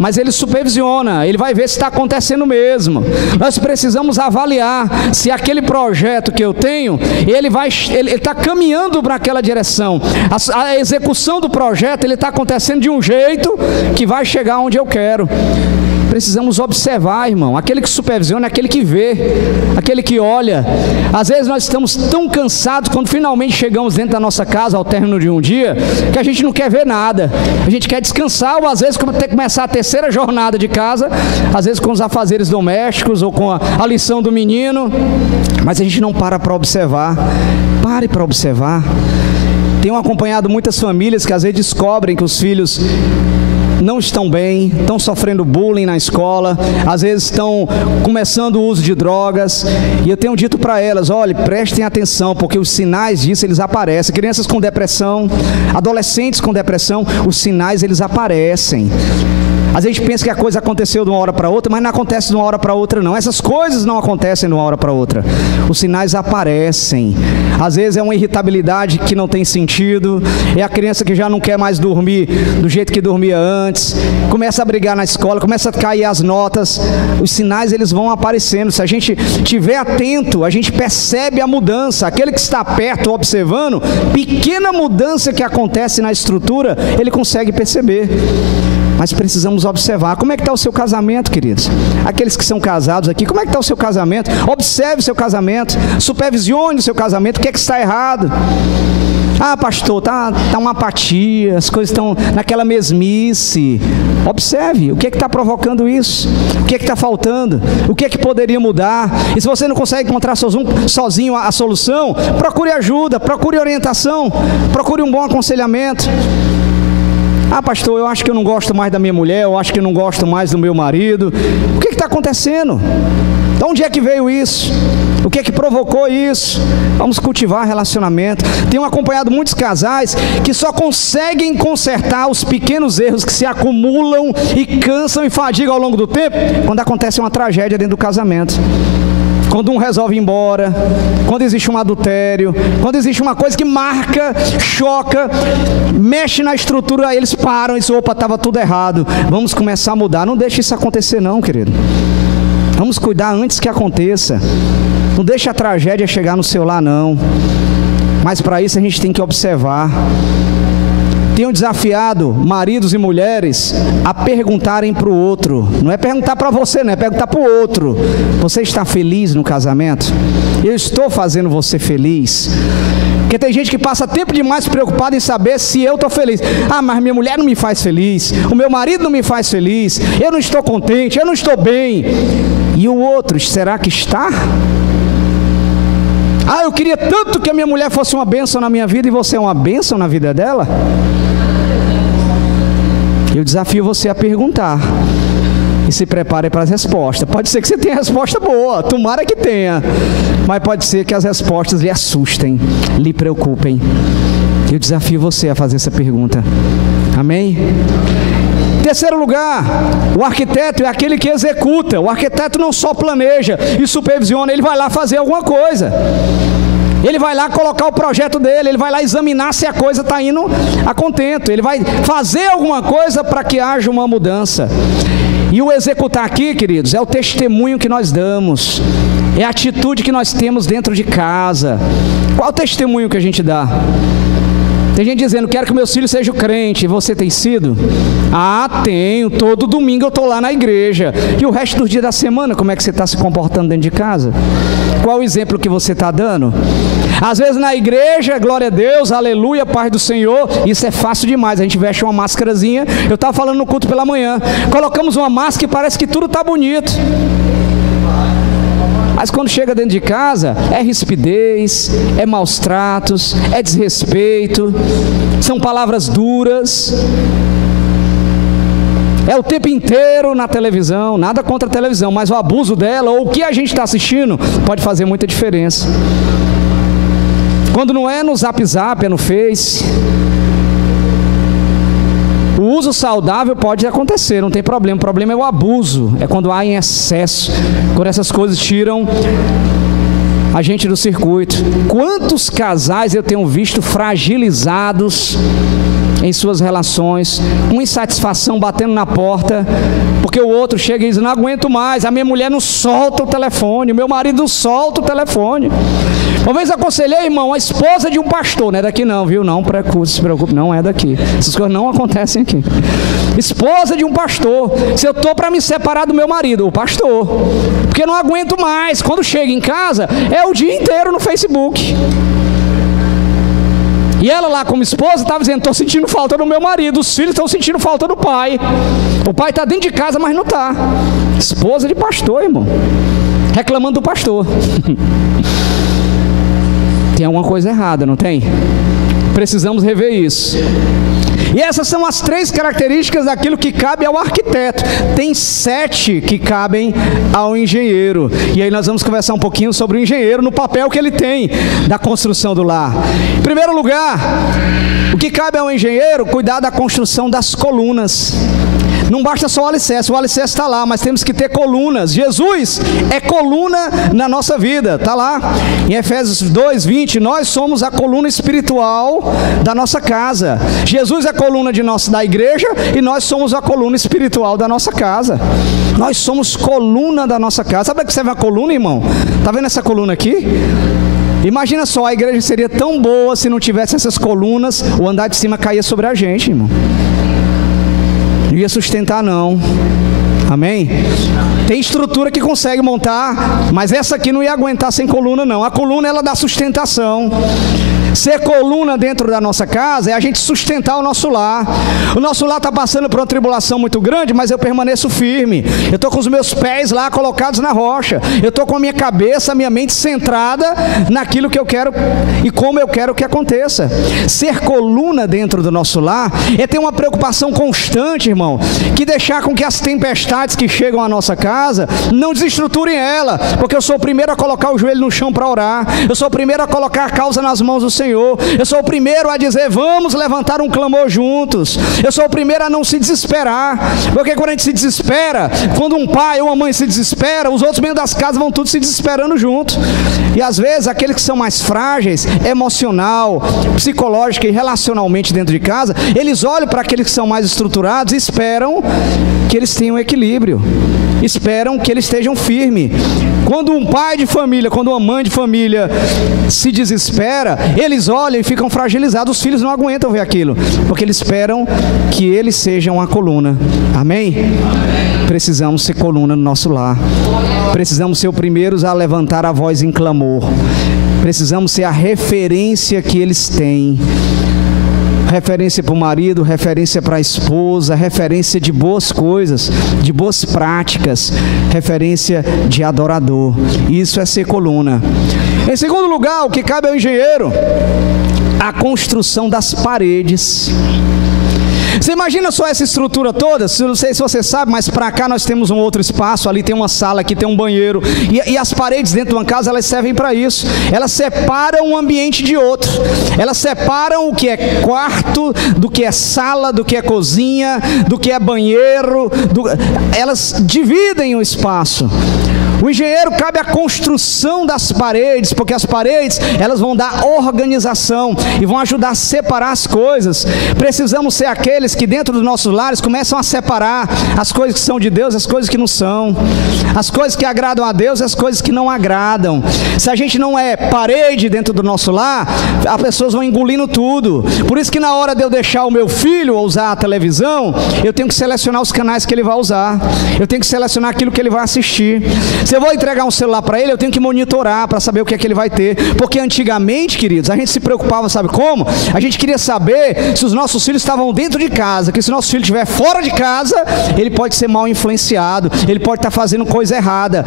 mas ele supervisiona, ele vai ver se está acontecendo mesmo. Nós precisamos avaliar se aquele projeto que eu tenho, ele está caminhando para aquela direção. A execução do projeto, ele está acontecendo de um jeito que vai chegar onde eu quero. Precisamos observar, irmão. Aquele que supervisiona é aquele que vê, aquele que olha. Às vezes nós estamos tão cansados quando finalmente chegamos dentro da nossa casa ao término de um dia, que a gente não quer ver nada. A gente quer descansar, ou às vezes ter que começar a terceira jornada de casa, às vezes com os afazeres domésticos ou com a lição do menino, mas a gente não para observar. Pare para observar. Tenho acompanhado muitas famílias que às vezes descobrem que os filhos não estão bem, estão sofrendo bullying na escola, às vezes estão começando o uso de drogas, e eu tenho dito para elas, olha, prestem atenção, porque os sinais disso, eles aparecem. Crianças com depressão, adolescentes com depressão, os sinais, eles aparecem. Às vezes a gente pensa que a coisa aconteceu de uma hora para outra, mas não acontece de uma hora para outra não. Essas coisas não acontecem de uma hora para outra. Os sinais aparecem. Às vezes é uma irritabilidade que não tem sentido, é a criança que já não quer mais dormir do jeito que dormia antes, começa a brigar na escola, começa a cair as notas. Os sinais, eles vão aparecendo. Se a gente estiver atento, a gente percebe a mudança. Aquele que está perto observando, pequena mudança que acontece na estrutura, ele consegue perceber. Mas precisamos observar. Como é que está o seu casamento, queridos? Aqueles que são casados aqui, como é que está o seu casamento? Observe o seu casamento, supervisione o seu casamento. O que é que está errado? Ah, pastor, tá uma apatia, as coisas estão naquela mesmice. Observe, o que é que está provocando isso? O que é que está faltando? O que é que poderia mudar? E se você não consegue encontrar sozinho a solução, procure ajuda, procure orientação, procure um bom aconselhamento. Ah, pastor, eu acho que eu não gosto mais da minha mulher, eu acho que eu não gosto mais do meu marido. O que está acontecendo? De onde é que veio isso? O que é que provocou isso? Vamos cultivar relacionamento. Tenho acompanhado muitos casais que só conseguem consertar os pequenos erros que se acumulam e cansam e fadigam ao longo do tempo, quando acontece uma tragédia dentro do casamento. Quando um resolve ir embora, quando existe um adultério, quando existe uma coisa que marca, choca, mexe na estrutura, eles param e dizem, opa, estava tudo errado, vamos começar a mudar. Não deixe isso acontecer não, querido. Vamos cuidar antes que aconteça. Não deixe a tragédia chegar no seu lar não. Mas para isso a gente tem que observar. tenho desafiado maridos e mulheres a perguntarem para o outro. Não é perguntar para você, não é perguntar para o outro. Você está feliz no casamento? Eu estou fazendo você feliz? Porque tem gente que passa tempo demais preocupado em saber se eu estou feliz. Ah, mas minha mulher não me faz feliz, o meu marido não me faz feliz, eu não estou contente, eu não estou bem. E o outro, será que está? Ah, eu queria tanto que a minha mulher fosse uma bênção na minha vida, e você é uma bênção na vida dela? Eu desafio você a perguntar. E se prepare para as respostas. Pode ser que você tenha resposta boa, tomara que tenha. Mas pode ser que as respostas lhe assustem, lhe preocupem. Eu desafio você a fazer essa pergunta. Amém? Terceiro lugar, o arquiteto é aquele que executa. O arquiteto não só planeja e supervisiona, ele vai lá fazer alguma coisa. Ele vai lá colocar o projeto dele, ele vai lá examinar se a coisa está indo a contento. Ele vai fazer alguma coisa para que haja uma mudança. E o executar aqui, queridos, é o testemunho que nós damos, é a atitude que nós temos dentro de casa. Qual o testemunho que a gente dá? Tem gente dizendo, quero que meus filhos sejam crentes. Você tem sido? Ah, tenho, todo domingo eu estou lá na igreja. E o resto dos dias da semana, como é que você está se comportando dentro de casa? Qual o exemplo que você está dando? Às vezes na igreja, glória a Deus, aleluia, paz do Senhor, isso é fácil demais, a gente veste uma máscarazinha. Eu estava falando no culto pela manhã, colocamos uma máscara e parece que tudo está bonito. Mas quando chega dentro de casa, é rispidez, é maus tratos, é desrespeito, são palavras duras. É o tempo inteiro na televisão, nada contra a televisão, mas o abuso dela, ou o que a gente está assistindo, pode fazer muita diferença. Quando não é no Zap Zap, é no Face. O uso saudável pode acontecer, não tem problema. O problema é o abuso, é quando há em excesso, quando essas coisas tiram a gente do circuito. Quantos casais eu tenho visto fragilizados em suas relações, com insatisfação batendo na porta, porque o outro chega e diz, não aguento mais, a minha mulher não solta o telefone, o meu marido não solta o telefone. Uma vez aconselhei, irmão, a esposa de um pastor, não é daqui não, viu? Não se preocupe, não é daqui. Essas coisas não acontecem aqui. Esposa de um pastor, se eu estou para me separar do meu marido, o pastor, porque eu não aguento mais, quando chega em casa, é o dia inteiro no Facebook. E ela lá como esposa estava dizendo, estou sentindo falta do meu marido, os filhos estão sentindo falta do pai. O pai está dentro de casa, mas não está. Esposa de pastor, irmão, reclamando do pastor. Tem alguma coisa errada, não tem? Precisamos rever isso. E essas são as 3 características daquilo que cabe ao arquiteto. Tem 7 que cabem ao engenheiro. E aí nós vamos conversar um pouquinho sobre o engenheiro no papel que ele tem da construção do lar. Em primeiro lugar, o que cabe ao engenheiro? Cuidar da construção das colunas. Não basta só o alicerce está lá, mas temos que ter colunas. Jesus é coluna na nossa vida, está lá. Em Efésios 2:20, nós somos a coluna espiritual da nossa casa. Jesus é a coluna da igreja e nós somos a coluna espiritual da nossa casa. Nós somos coluna da nossa casa. Sabe o que serve uma coluna, irmão? Está vendo essa coluna aqui? Imagina só, a igreja seria tão boa se não tivesse essas colunas, o andar de cima caía sobre a gente, irmão. Não ia sustentar não. Amém? Tem estrutura que consegue montar, mas essa aqui não ia aguentar sem coluna não. A coluna ela dá sustentação. Ser coluna dentro da nossa casa é a gente sustentar o nosso lar. O nosso lar está passando por uma tribulação muito grande, mas eu permaneço firme. Eu estou com os meus pés lá colocados na rocha. Eu estou com a minha cabeça, a minha mente centrada naquilo que eu quero e como eu quero que aconteça. Ser coluna dentro do nosso lar é ter uma preocupação constante, irmão, que deixar com que as tempestades que chegam à nossa casa não desestruturem ela, porque eu sou o primeiro a colocar o joelho no chão para orar. Eu sou o primeiro a colocar a causa nas mãos do Senhor. Eu sou o primeiro a dizer, vamos levantar um clamor juntos. Eu sou o primeiro a não se desesperar, porque quando a gente se desespera, quando um pai ou uma mãe se desespera, os outros membros das casas vão todos se desesperando juntos. E às vezes aqueles que são mais frágeis, emocional, psicológica e relacionalmente dentro de casa, eles olham para aqueles que são mais estruturados e esperam que eles tenham equilíbrio, esperam que eles estejam firmes. Quando um pai de família, quando uma mãe de família se desespera, eles olham e ficam fragilizados. Os filhos não aguentam ver aquilo, porque eles esperam que eles sejam a coluna. Amém? Amém. Precisamos ser coluna no nosso lar. Precisamos ser os primeiros a levantar a voz em clamor. Precisamos ser a referência que eles têm. Referência para o marido, referência para a esposa, referência de boas coisas, de boas práticas, referência de adorador. Isso é ser coluna. Em segundo lugar, o que cabe ao engenheiro, a construção das paredes. Você imagina só essa estrutura toda? Não sei se você sabe, mas para cá nós temos um outro espaço. Ali tem uma sala, aqui tem um banheiro. E as paredes dentro de uma casa, elas servem para isso. Elas separam um ambiente de outro. Elas separam o que é quarto, do que é sala, do que é cozinha, do que é banheiro. Elas dividem o espaço. O engenheiro cabe a construção das paredes, porque as paredes, elas vão dar organização e vão ajudar a separar as coisas. Precisamos ser aqueles que dentro dos nossos lares começam a separar as coisas que são de Deus e as coisas que não são, as coisas que agradam a Deus e as coisas que não agradam. Se a gente não é parede dentro do nosso lar, as pessoas vão engolindo tudo. Por isso que na hora de eu deixar o meu filho usar a televisão, eu tenho que selecionar os canais que ele vai usar, eu tenho que selecionar aquilo que ele vai assistir. Se eu vou entregar um celular para ele, eu tenho que monitorar para saber o que é que ele vai ter. Porque antigamente, queridos, a gente se preocupava, sabe como? A gente queria saber se os nossos filhos estavam dentro de casa, que se o nosso filho estiver fora de casa, ele pode ser mal influenciado, ele pode estar fazendo coisa errada.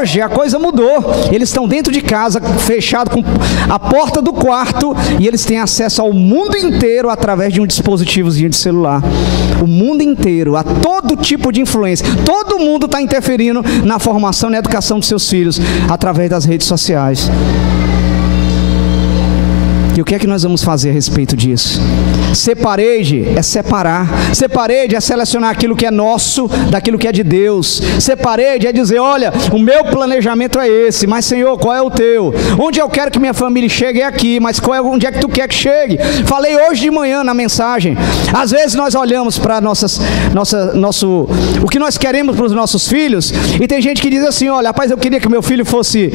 Hoje a coisa mudou. Eles estão dentro de casa, fechado com a porta do quarto, e eles têm acesso ao mundo inteiro através de um dispositivozinho de celular. O mundo inteiro, a todo tipo de influência. Todo mundo está interferindo na formação e na educação dos seus filhos através das redes sociais. E o que é que nós vamos fazer a respeito disso? Ser parede é separar. Ser parede é selecionar aquilo que é nosso daquilo que é de Deus. Ser parede é dizer, olha, o meu planejamento é esse, mas Senhor, qual é o teu? Onde eu quero que minha família chegue é aqui, mas onde é que tu quer que chegue? Falei hoje de manhã na mensagem. Às vezes nós olhamos para o que nós queremos para os nossos filhos, e tem gente que diz assim, olha, rapaz, eu queria que meu filho fosse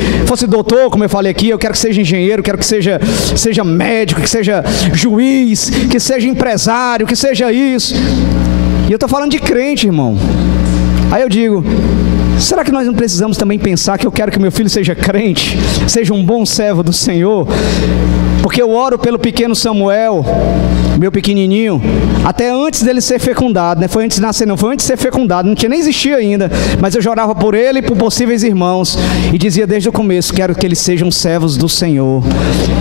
doutor, como eu falei aqui, eu quero que seja engenheiro, quero que seja médico, que seja juiz, que seja empresário, que seja isso. E eu estou falando de crente, irmão. Aí eu digo, será que nós não precisamos também pensar que eu quero que meu filho seja crente, seja um bom servo do Senhor? Porque eu oro pelo pequeno Samuel, meu pequenininho, até antes dele ser fecundado, né? Foi antes de nascer, não, foi antes de ser fecundado, não tinha nem existido ainda, mas eu orava por ele e por possíveis irmãos, e dizia desde o começo, quero que eles sejam servos do Senhor,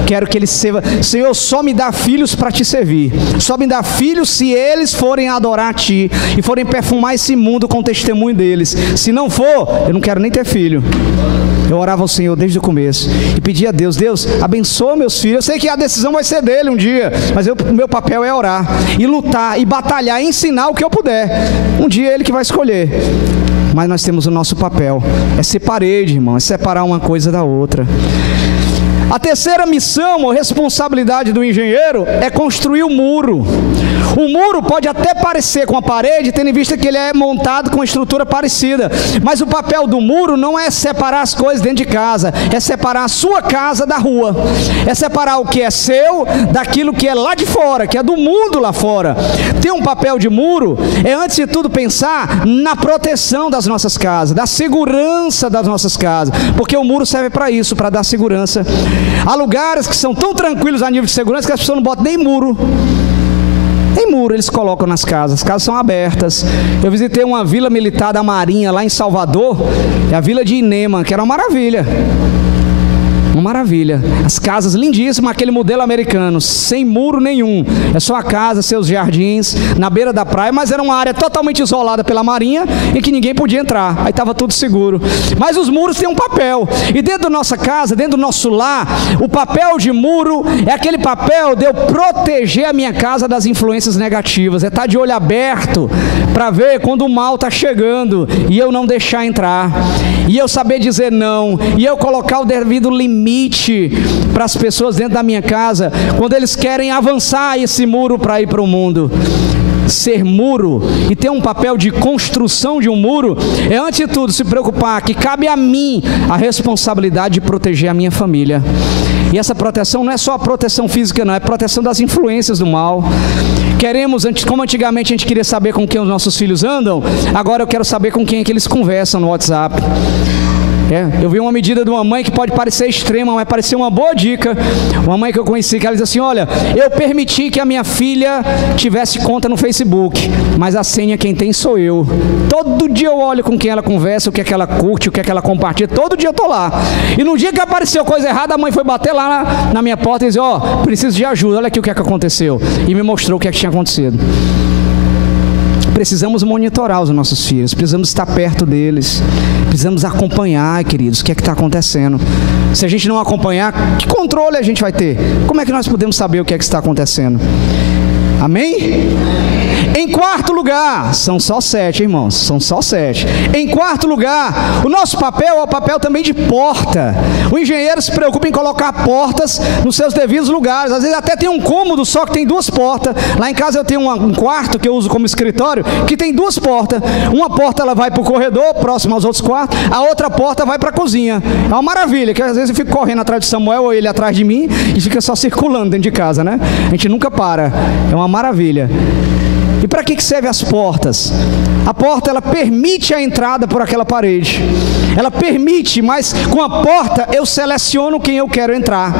quero que eles sejam, Senhor, só me dá filhos para te servir, só me dá filhos se eles forem adorar a ti, e forem perfumar esse mundo com o testemunho deles. Se não for, eu não quero nem ter filho. Eu orava ao Senhor desde o começo e pedia a Deus, Deus, abençoa meus filhos. Eu sei que a decisão vai ser dele um dia, mas o meu papel é orar e lutar e batalhar, e ensinar o que eu puder. Um dia é ele que vai escolher, mas nós temos o nosso papel, é ser parede, irmão, é separar uma coisa da outra. A terceira missão ou responsabilidade do engenheiro é construir o muro. O muro pode até parecer com a parede, tendo em vista que ele é montado com uma estrutura parecida, mas o papel do muro não é separar as coisas dentro de casa, é separar a sua casa da rua, é separar o que é seu daquilo que é lá de fora, que é do mundo lá fora. Ter um papel de muro é, antes de tudo, pensar na proteção das nossas casas, da segurança das nossas casas, porque o muro serve para isso, para dar segurança. Há lugares que são tão tranquilos a nível de segurança que as pessoas não botam nem muro. Nem muro eles colocam nas casas, as casas são abertas. Eu visitei uma vila militar da Marinha lá em Salvador, é a vila de Inema, que era uma maravilha. Uma maravilha, as casas lindíssimas, aquele modelo americano, sem muro nenhum, é só a casa, seus jardins, na beira da praia, mas era uma área totalmente isolada pela Marinha, e que ninguém podia entrar, aí estava tudo seguro. Mas os muros têm um papel, e dentro da nossa casa, dentro do nosso lar, o papel de muro é aquele papel de eu proteger a minha casa das influências negativas, é estar de olho aberto, para ver quando o mal está chegando, e eu não deixar entrar, e eu saber dizer não, e eu colocar o devido limite para as pessoas dentro da minha casa, quando eles querem avançar esse muro para ir para o mundo. ser muro e ter um papel de construção de um muro, é antes de tudo se preocupar que cabe a mim a responsabilidade de proteger a minha família. E essa proteção não é só a proteção física não, é a proteção das influências do mal. Queremos, como antigamente a gente queria saber com quem os nossos filhos andam, agora eu quero saber com quem é que eles conversam no WhatsApp. Eu vi uma medida de uma mãe que pode parecer extrema, mas parecer uma boa dica. Uma mãe que eu conheci, que ela diz assim: olha, eu permiti que a minha filha tivesse conta no Facebook, mas a senha quem tem sou eu. Todo dia eu olho com quem ela conversa, o que é que ela curte, o que é que ela compartilha, todo dia eu tô lá. E no dia que apareceu coisa errada, a mãe foi bater lá na minha porta e dizer: ó, preciso de ajuda, olha aqui o que é que aconteceu. E me mostrou o que é que tinha acontecido. Precisamos monitorar os nossos filhos, precisamos estar perto deles, precisamos acompanhar, queridos, o que é que está acontecendo. Se a gente não acompanhar, que controle a gente vai ter? Como é que nós podemos saber o que é que está acontecendo? Amém? Em quarto lugar, são só 7, irmãos, são só 7. Em quarto lugar, o nosso papel é o papel também de porta. O engenheiro se preocupa em colocar portas nos seus devidos lugares. Às vezes até tem um cômodo só que tem 2 portas. Lá em casa eu tenho um quarto que eu uso como escritório, que tem 2 portas. Uma porta ela vai para o corredor, próximo aos outros quartos. A outra porta vai para a cozinha. É uma maravilha, que às vezes eu fico correndo atrás de Samuel ou ele atrás de mim e fica só circulando dentro de casa, né? A gente nunca para. É uma maravilha. E para que servem as portas? A porta, ela permite a entrada por aquela parede. Ela permite, mas com a porta eu seleciono quem eu quero entrar.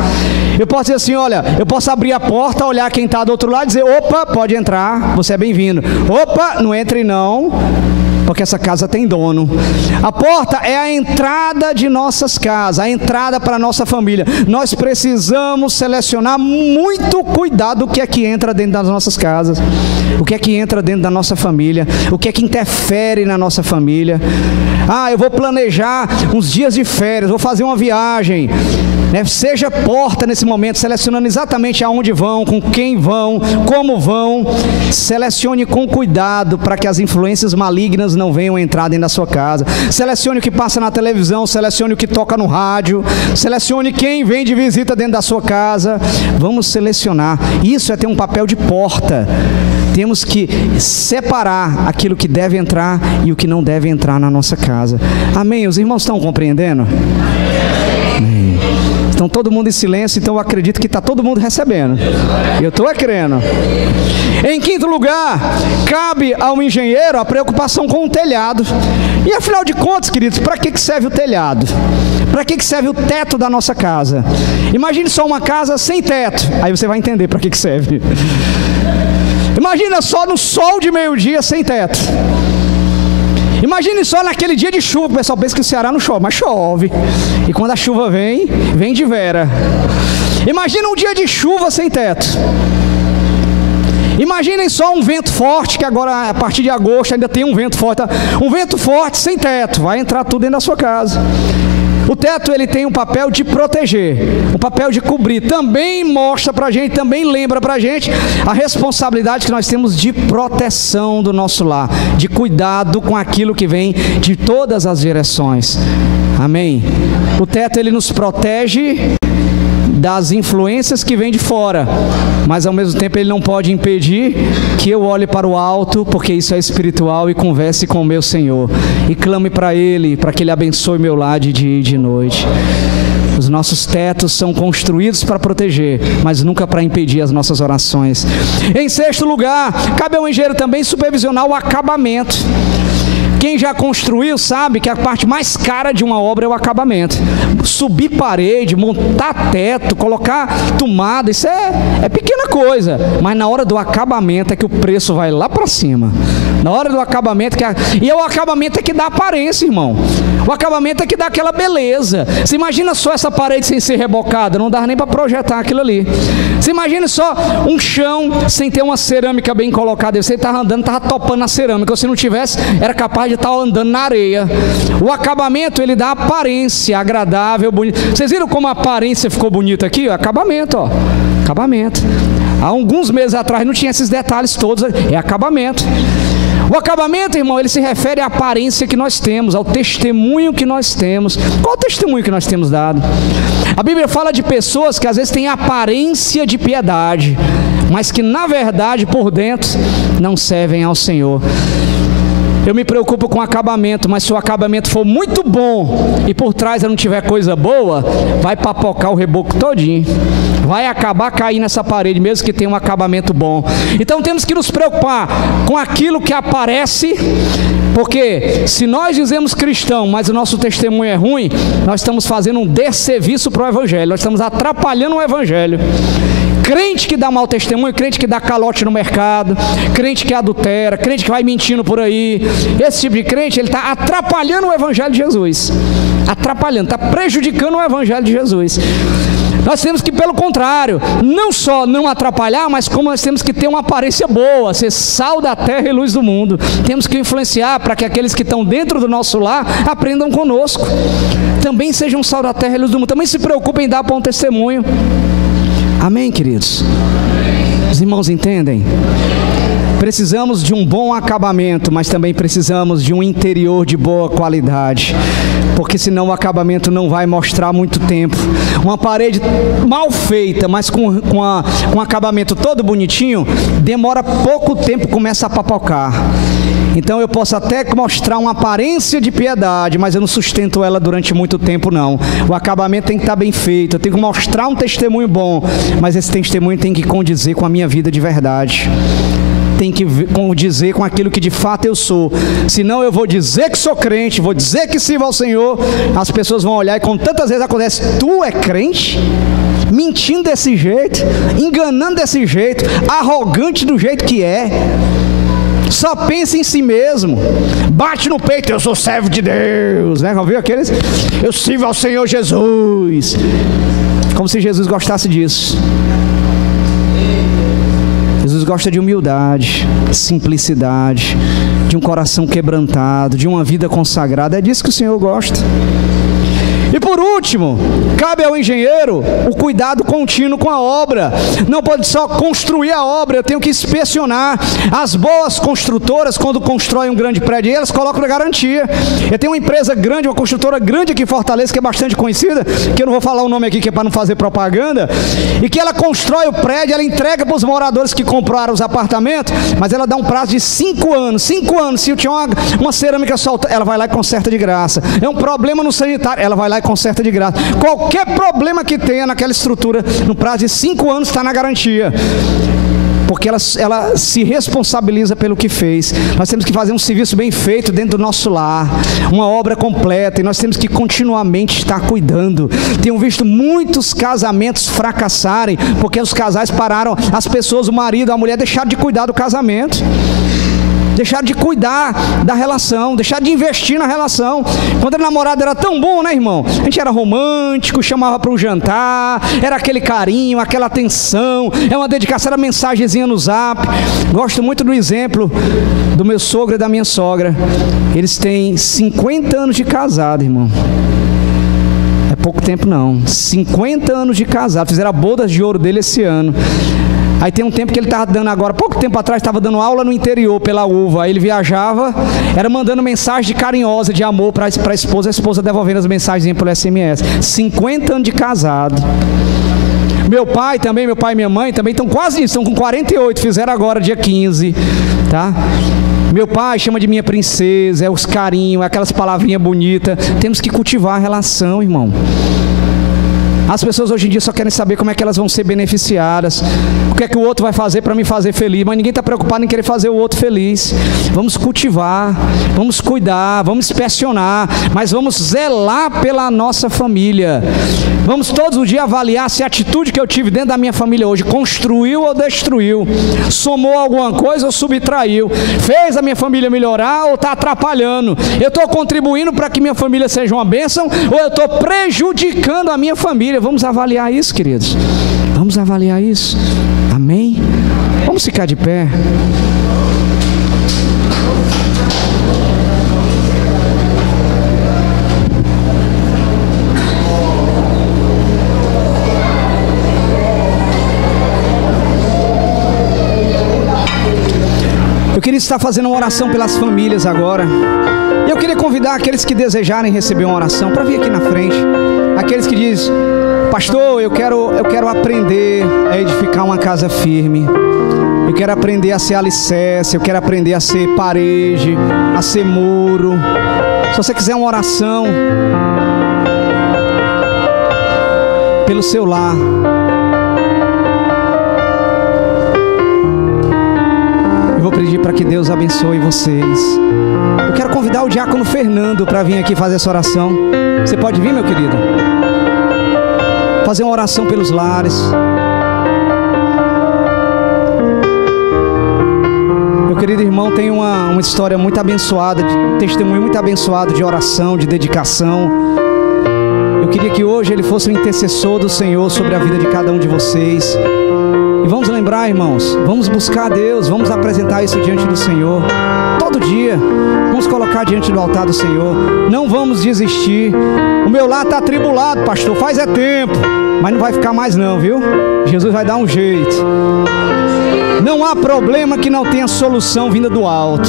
Eu posso dizer assim, olha, eu posso abrir a porta, olhar quem está do outro lado e dizer: opa, pode entrar, você é bem-vindo. Opa, não entre não, porque essa casa tem dono. A porta é a entrada de nossas casas, a entrada para a nossa família. Nós precisamos selecionar muito cuidado o que é que entra dentro das nossas casas, o que é que entra dentro da nossa família, o que é que interfere na nossa família. Ah, eu vou planejar uns dias de férias, vou fazer uma viagem. Seja porta nesse momento, selecionando exatamente aonde vão, com quem vão, como vão. Selecione com cuidado para que as influências malignas não venham entrar dentro da sua casa. Selecione o que passa na televisão, selecione o que toca no rádio, selecione quem vem de visita dentro da sua casa. Vamos selecionar. Isso é ter um papel de porta. Temos que separar aquilo que deve entrar e o que não deve entrar na nossa casa. Amém? Os irmãos estão compreendendo? Amém. Estão todo mundo em silêncio, então eu acredito que está todo mundo recebendo. Eu estou crendo. Em quinto lugar, cabe ao engenheiro a preocupação com o telhado. E afinal de contas, queridos, para que serve o telhado? Para que serve o teto da nossa casa? Imagine só uma casa sem teto. Aí você vai entender para que serve. Imagina só no sol de meio-dia sem teto. Imagine só naquele dia de chuva. O pessoal pensa que o Ceará não chove, mas chove. E quando a chuva vem, vem de vera. Imagina um dia de chuva sem teto. Imaginem só um vento forte, que agora a partir de agosto ainda tem um vento forte. Um vento forte sem teto, vai entrar tudo dentro da sua casa. O teto, ele tem um papel de proteger, um papel de cobrir. Também mostra pra gente, também lembra pra gente a responsabilidade que nós temos de proteção do nosso lar, de cuidado com aquilo que vem de todas as direções. Amém? O teto, ele nos protege das influências que vêm de fora, mas ao mesmo tempo ele não pode impedir que eu olhe para o alto, porque isso é espiritual, e converse com o meu Senhor e clame para Ele, para que Ele abençoe meu lar de dia e de noite. Os nossos tetos são construídos para proteger, mas nunca para impedir as nossas orações. Em sexto lugar, cabe ao engenheiro também supervisionar o acabamento. Quem já construiu sabe que a parte mais cara de uma obra é o acabamento. Subir parede, montar teto, colocar tomada, isso é pequena coisa. Mas na hora do acabamento é que o preço vai lá para cima. Na hora do acabamento, e o acabamento é que dá aparência, irmão. O acabamento é que dá aquela beleza. Você imagina só essa parede sem ser rebocada, não dá nem para projetar aquilo ali. Você imagina só um chão sem ter uma cerâmica bem colocada. Você estava andando, estava topando a cerâmica. Se não tivesse, era capaz de estar andando na areia. O acabamento, ele dá aparência agradável, bonita. Vocês viram como a aparência ficou bonita aqui? Acabamento, ó. Acabamento. Há alguns meses atrás não tinha esses detalhes todos. É acabamento. O acabamento, irmão, ele se refere à aparência que nós temos, ao testemunho que nós temos. Qual o testemunho que nós temos dado? A Bíblia fala de pessoas que às vezes têm aparência de piedade, mas que na verdade por dentro não servem ao Senhor. Eu me preocupo com o acabamento, mas se o acabamento for muito bom e por trás não tiver coisa boa, vai papocar o reboco todinho, vai acabar caindo nessa parede, mesmo que tenha um acabamento bom. Então temos que nos preocupar com aquilo que aparece, porque se nós dizemos cristão, mas o nosso testemunho é ruim, nós estamos fazendo um desserviço para o Evangelho, nós estamos atrapalhando o Evangelho. Crente que dá mau testemunho, crente que dá calote no mercado, crente que adultera, crente que vai mentindo por aí, esse tipo de crente, ele está atrapalhando o Evangelho de Jesus, atrapalhando, está prejudicando o Evangelho de Jesus. Nós temos que, pelo contrário, não só não atrapalhar, mas como nós temos que ter uma aparência boa, ser sal da terra e luz do mundo. Temos que influenciar para que aqueles que estão dentro do nosso lar aprendam conosco, também sejam sal da terra e luz do mundo, também se preocupem em dar bom testemunho. Amém, queridos? Os irmãos entendem? Precisamos de um bom acabamento, mas também precisamos de um interior de boa qualidade, porque senão o acabamento não vai mostrar muito tempo. Uma parede mal feita, mas com acabamento todo bonitinho, demora pouco tempo, começa a papocar. Então eu posso até mostrar uma aparência de piedade, mas eu não sustento ela durante muito tempo não. O acabamento tem que estar bem feito, eu tenho que mostrar um testemunho bom, mas esse testemunho tem que condizer com a minha vida de verdade, tem que condizer com aquilo que de fato eu sou. Senão eu vou dizer que sou crente, vou dizer que sirvo ao Senhor, as pessoas vão olhar e como tantas vezes acontece, tu é crente? Mentindo desse jeito, enganando desse jeito, arrogante do jeito que é, só pensa em si mesmo, bate no peito, eu sou servo de Deus, né? Viu aqueles? Eu sirvo ao Senhor Jesus, como se Jesus gostasse disso. Jesus gosta de humildade, simplicidade, de um coração quebrantado, de uma vida consagrada. É disso que o Senhor gosta. E por último, cabe ao engenheiro o cuidado contínuo com a obra. Não pode só construir a obra, eu tenho que inspecionar. As boas construtoras, quando constroem um grande prédio, elas colocam na garantia. Eu tenho uma empresa grande, uma construtora grande aqui em Fortaleza, que é bastante conhecida, que eu não vou falar o nome aqui, que é para não fazer propaganda, e que ela constrói o prédio, ela entrega para os moradores que compraram os apartamentos, mas ela dá um prazo de 5 anos. 5 anos, se eu tinha uma cerâmica solta, ela vai lá e conserta de graça. É um problema no sanitário, ela vai lá e conserta de graça. Qualquer problema que tenha naquela estrutura, no prazo de 5 anos está na garantia, porque ela se responsabiliza pelo que fez. Nós temos que fazer um serviço bem feito dentro do nosso lar, uma obra completa, e nós temos que continuamente estar cuidando. Tenho visto muitos casamentos fracassarem, porque os casais pararam, as pessoas, o marido, a mulher deixaram de cuidar do casamento, deixaram de cuidar da relação, deixaram de investir na relação. Quando a namorada era tão bom, né, irmão? A gente era romântico, chamava para um jantar, era aquele carinho, aquela atenção, é uma dedicação, era mensagenzinha no zap. Gosto muito do exemplo do meu sogro e da minha sogra. Eles têm 50 anos de casado, irmão. É pouco tempo não, 50 anos de casado, fizeram a boda de ouro dele esse ano. Aí tem um tempo que ele estava dando agora, pouco tempo atrás, estava dando aula no interior pela uva. Aí ele viajava, era mandando mensagem de carinhosa, de amor para a esposa devolvendo as mensagens pelo SMS. 50 anos de casado. Meu pai e minha mãe também estão quase isso, estão com 48, fizeram agora dia 15, tá? Meu pai chama de minha princesa, é os carinhos, é aquelas palavrinhas bonitas. Temos que cultivar a relação, irmão. As pessoas hoje em dia só querem saber como é que elas vão ser beneficiadas, o que é que o outro vai fazer para me fazer feliz, mas ninguém está preocupado em querer fazer o outro feliz. Vamos cultivar, vamos cuidar, vamos inspecionar, mas vamos zelar pela nossa família. Vamos todos os dias avaliar se a atitude que eu tive dentro da minha família hoje construiu ou destruiu, somou alguma coisa ou subtraiu, fez a minha família melhorar ou está atrapalhando. Eu estou contribuindo para que minha família seja uma bênção ou eu estou prejudicando a minha família? Vamos avaliar isso, queridos. Vamos avaliar isso. Amém? Vamos ficar de pé. Eu queria estar fazendo uma oração pelas famílias agora. E eu queria convidar aqueles que desejarem receber uma oração para vir aqui na frente. Aqueles que dizem: pastor, eu quero aprender a edificar uma casa. casa firme. Eu quero aprender a ser alicerce, eu quero aprender a ser parede, a ser muro. Se você quiser uma oração pelo seu lar, eu vou pedir para que Deus abençoe vocês. Eu quero convidar o diácono Fernando para vir aqui fazer essa oração. Você pode vir, meu querido? Fazer uma oração pelos lares. Meu querido irmão tem uma história muito abençoada, um testemunho muito abençoado de oração, de dedicação. Eu queria que hoje ele fosse o intercessor do Senhor sobre a vida de cada um de vocês. E vamos lembrar, irmãos, vamos buscar a Deus, vamos apresentar isso diante do Senhor. Todo dia, vamos colocar diante do altar do Senhor. Não vamos desistir. O meu lar está atribulado, pastor, faz tempo. Mas não vai ficar mais não, viu? Jesus vai dar um jeito. Não há problema que não tenha solução vinda do alto.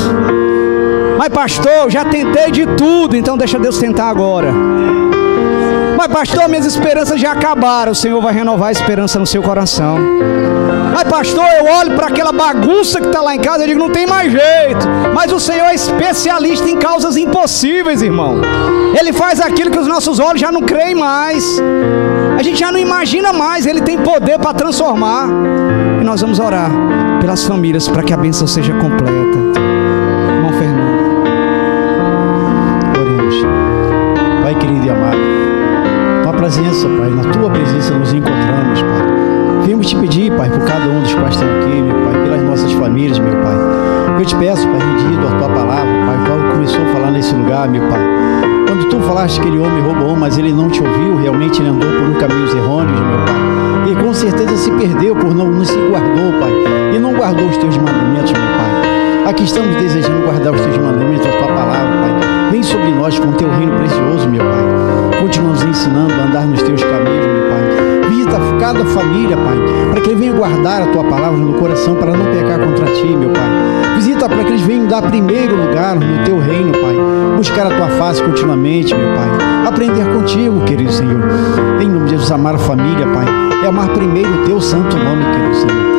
Mas pastor, eu já tentei de tudo, então deixa Deus tentar agora. Mas pastor, minhas esperanças já acabaram. O Senhor vai renovar a esperança no seu coração. Mas pastor, eu olho para aquela bagunça que está lá em casa e digo, não tem mais jeito. Mas o Senhor é especialista em causas impossíveis, irmão. Ele faz aquilo que os nossos olhos já não creem mais. A gente já não imagina mais. Ele tem poder para transformar. E nós vamos orar pelas famílias para que a bênção seja completa. Irmão Fernando, oremos. Pai querido e amado, tua presença, Pai, na tua presença nos encontramos, Pai. Viemos te pedir, Pai, por cada um dos quais estão aqui, meu Pai, pelas nossas famílias, meu Pai. Eu te peço, Pai, rendido a tua palavra, Pai, qual começou a falar nesse lugar, meu Pai. Quando tu falaste que aquele homem roubou, mas ele não te ouviu, realmente ele andou por um caminhos errôneos, meu Pai. E com certeza se perdeu por não se guardou, Pai. E não guardou os teus mandamentos, meu Pai. Aqui estamos desejando guardar os teus mandamentos, a tua palavra, Pai. Vem sobre nós com o teu reino precioso, meu Pai. Continua nos ensinando a andar nos teus caminhos, meu Pai. Visita cada família, Pai, para que ele venha guardar a tua palavra no coração para não pecar contra ti, meu Pai. Visita para que eles venham dar primeiro lugar no teu reino, Pai. Buscar a tua face continuamente, meu Pai. Aprender contigo, querido Senhor. Em nome de Jesus, amar a família, Pai, é amar primeiro o teu santo nome, querido Senhor.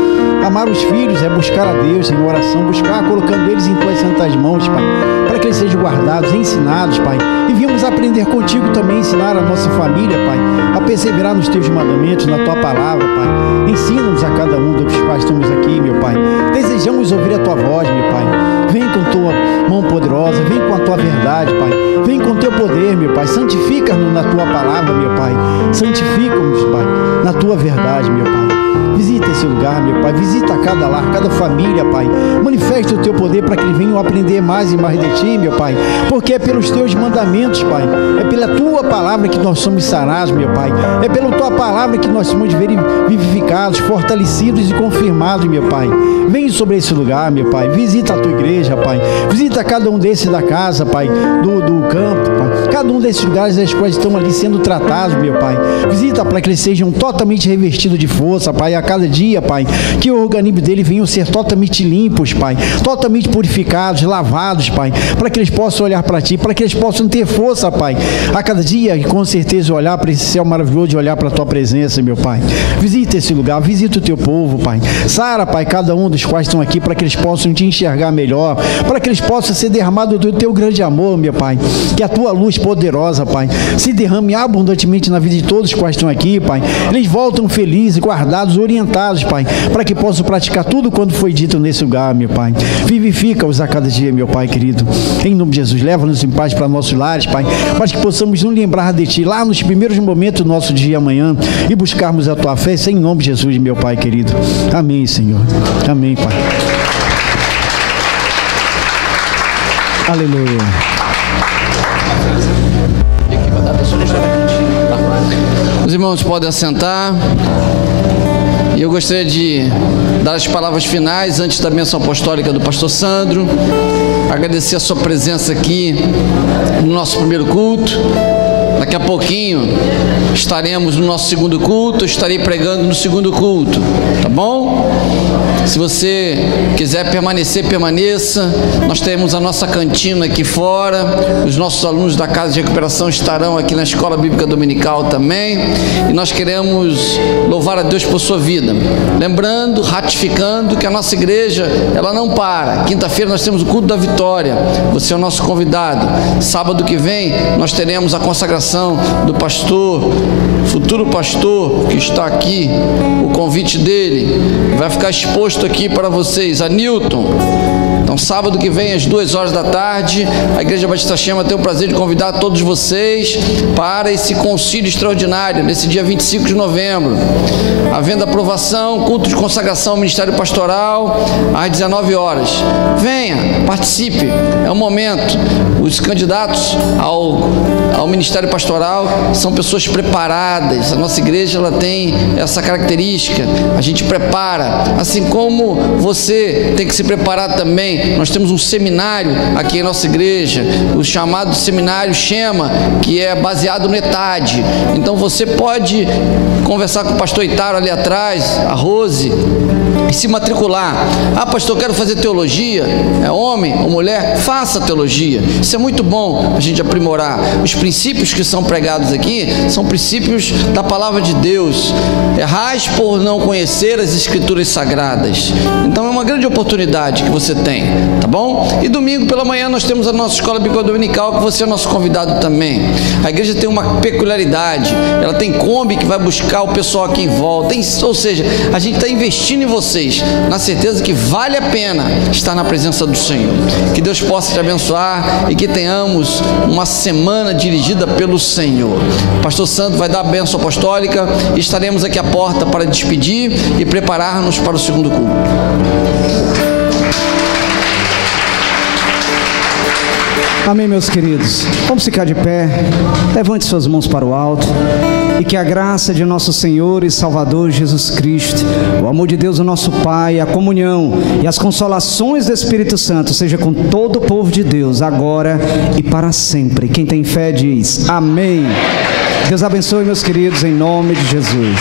Amar os filhos é buscar a Deus em oração, buscar colocando eles em tuas santas mãos, Pai, para que eles sejam guardados, ensinados, Pai. E viemos aprender contigo também, ensinar a nossa família, Pai, a perseverar nos teus mandamentos, na tua palavra, Pai. Ensina-nos a cada um dos quais estamos aqui, meu Pai. Desejamos ouvir a tua voz, meu Pai. Vem com tua mão poderosa, vem com a tua verdade, Pai. Vem com o teu poder, meu Pai. Santifica-nos na tua palavra, meu Pai. Santifica-nos, Pai, na tua verdade, meu Pai. Visita esse lugar, meu Pai. Visita cada lar, cada família, Pai. Manifesta o teu poder para que eles venham aprender mais e mais de ti, meu Pai. Porque é pelos teus mandamentos, Pai. É pela tua palavra que nós somos sarados, meu Pai. É pela tua palavra que nós somos vivificados, fortalecidos e confirmados, meu Pai. Vem sobre esse lugar, meu Pai. Visita a tua igreja, Pai. Visita cada um desses da casa, Pai. Do campo, Pai. Cada um desses lugares as quais estão ali sendo tratados, meu Pai. Visita para que eles sejam totalmente revestidos de força, Pai. A cada dia, Pai, que o organismo dele venham ser totalmente limpos, Pai, totalmente purificados, lavados, Pai, para que eles possam olhar para Ti, para que eles possam ter força, Pai, a cada dia, e com certeza olhar para esse céu maravilhoso, de olhar para a Tua presença, meu Pai. Visita esse lugar, visita o Teu povo, Pai. Sara, Pai, cada um dos quais estão aqui, para que eles possam Te enxergar melhor, para que eles possam ser derramados do Teu grande amor, meu Pai, que a Tua luz poderosa, Pai, se derrame abundantemente na vida de todos os quais estão aqui, Pai. Eles voltam felizes, guardados, orientados, Pai, para que possam praticar tudo quanto foi dito nesse lugar, meu Pai. Vivifica-os a cada dia, meu Pai querido. Em nome de Jesus, leva-nos em paz para nossos lares, Pai, para que possamos nos lembrar de Ti lá nos primeiros momentos do nosso dia amanhã e buscarmos a Tua fé, em nome de Jesus, meu Pai querido. Amém, Senhor. Amém, Pai. Aleluia. Os irmãos podem assentar. E eu gostaria de dar as palavras finais antes da bênção apostólica do pastor Sandro. Agradecer a sua presença aqui no nosso primeiro culto. Daqui a pouquinho estaremos no nosso segundo culto. Eu estarei pregando no segundo culto, tá bom? Se você quiser permanecer, permaneça. Nós temos a nossa cantina aqui fora. Os nossos alunos da Casa de Recuperação estarão aqui na Escola Bíblica Dominical também. E nós queremos louvar a Deus por sua vida. Lembrando, ratificando que a nossa igreja, ela não para. Quinta-feira nós temos o culto da vitória. Você é o nosso convidado. Sábado que vem nós teremos a consagração do pastor, futuro pastor que está aqui, o convite dele vai ficar exposto aqui para vocês, Anilton. Então, sábado que vem, às 2h da tarde, a Igreja Batista Chama tem o prazer de convidar todos vocês para esse concílio extraordinário, nesse dia 25 de novembro. Havendo aprovação, culto de consagração ao Ministério Pastoral, às 19h. Venha, participe, é um momento. Os candidatos ao Ministério Pastoral são pessoas preparadas. A nossa igreja, ela tem essa característica, a gente prepara, assim como você tem que se preparar também. Nós temos um seminário aqui em nossa igreja, o chamado Seminário Chema, que é baseado no ETAD. Então você pode conversar com o pastor Itaro ali atrás, a Rose, e se matricular. Ah, pastor, eu quero fazer teologia. É homem ou mulher? Faça teologia. Isso é muito bom a gente aprimorar. Os princípios que são pregados aqui são princípios da palavra de Deus. Errais por não conhecer as Escrituras Sagradas. Então é uma grande oportunidade que você tem, tá bom? E domingo pela manhã nós temos a nossa Escola Bíblica Dominical, que você é nosso convidado também. A igreja tem uma peculiaridade. Ela tem Kombi que vai buscar o pessoal aqui em volta. Ou seja, a gente está investindo em você, na certeza que vale a pena estar na presença do Senhor. Que Deus possa te abençoar e que tenhamos uma semana dirigida pelo Senhor. O pastor Santo vai dar a bênção apostólica e estaremos aqui à porta para despedir e preparar-nos para o segundo culto. Amém, meus queridos. Vamos ficar de pé. Levante suas mãos para o alto. E que a graça de nosso Senhor e Salvador Jesus Cristo, o amor de Deus, o nosso Pai, a comunhão e as consolações do Espírito Santo seja com todo o povo de Deus, agora e para sempre. Quem tem fé diz amém. Deus abençoe, meus queridos, em nome de Jesus.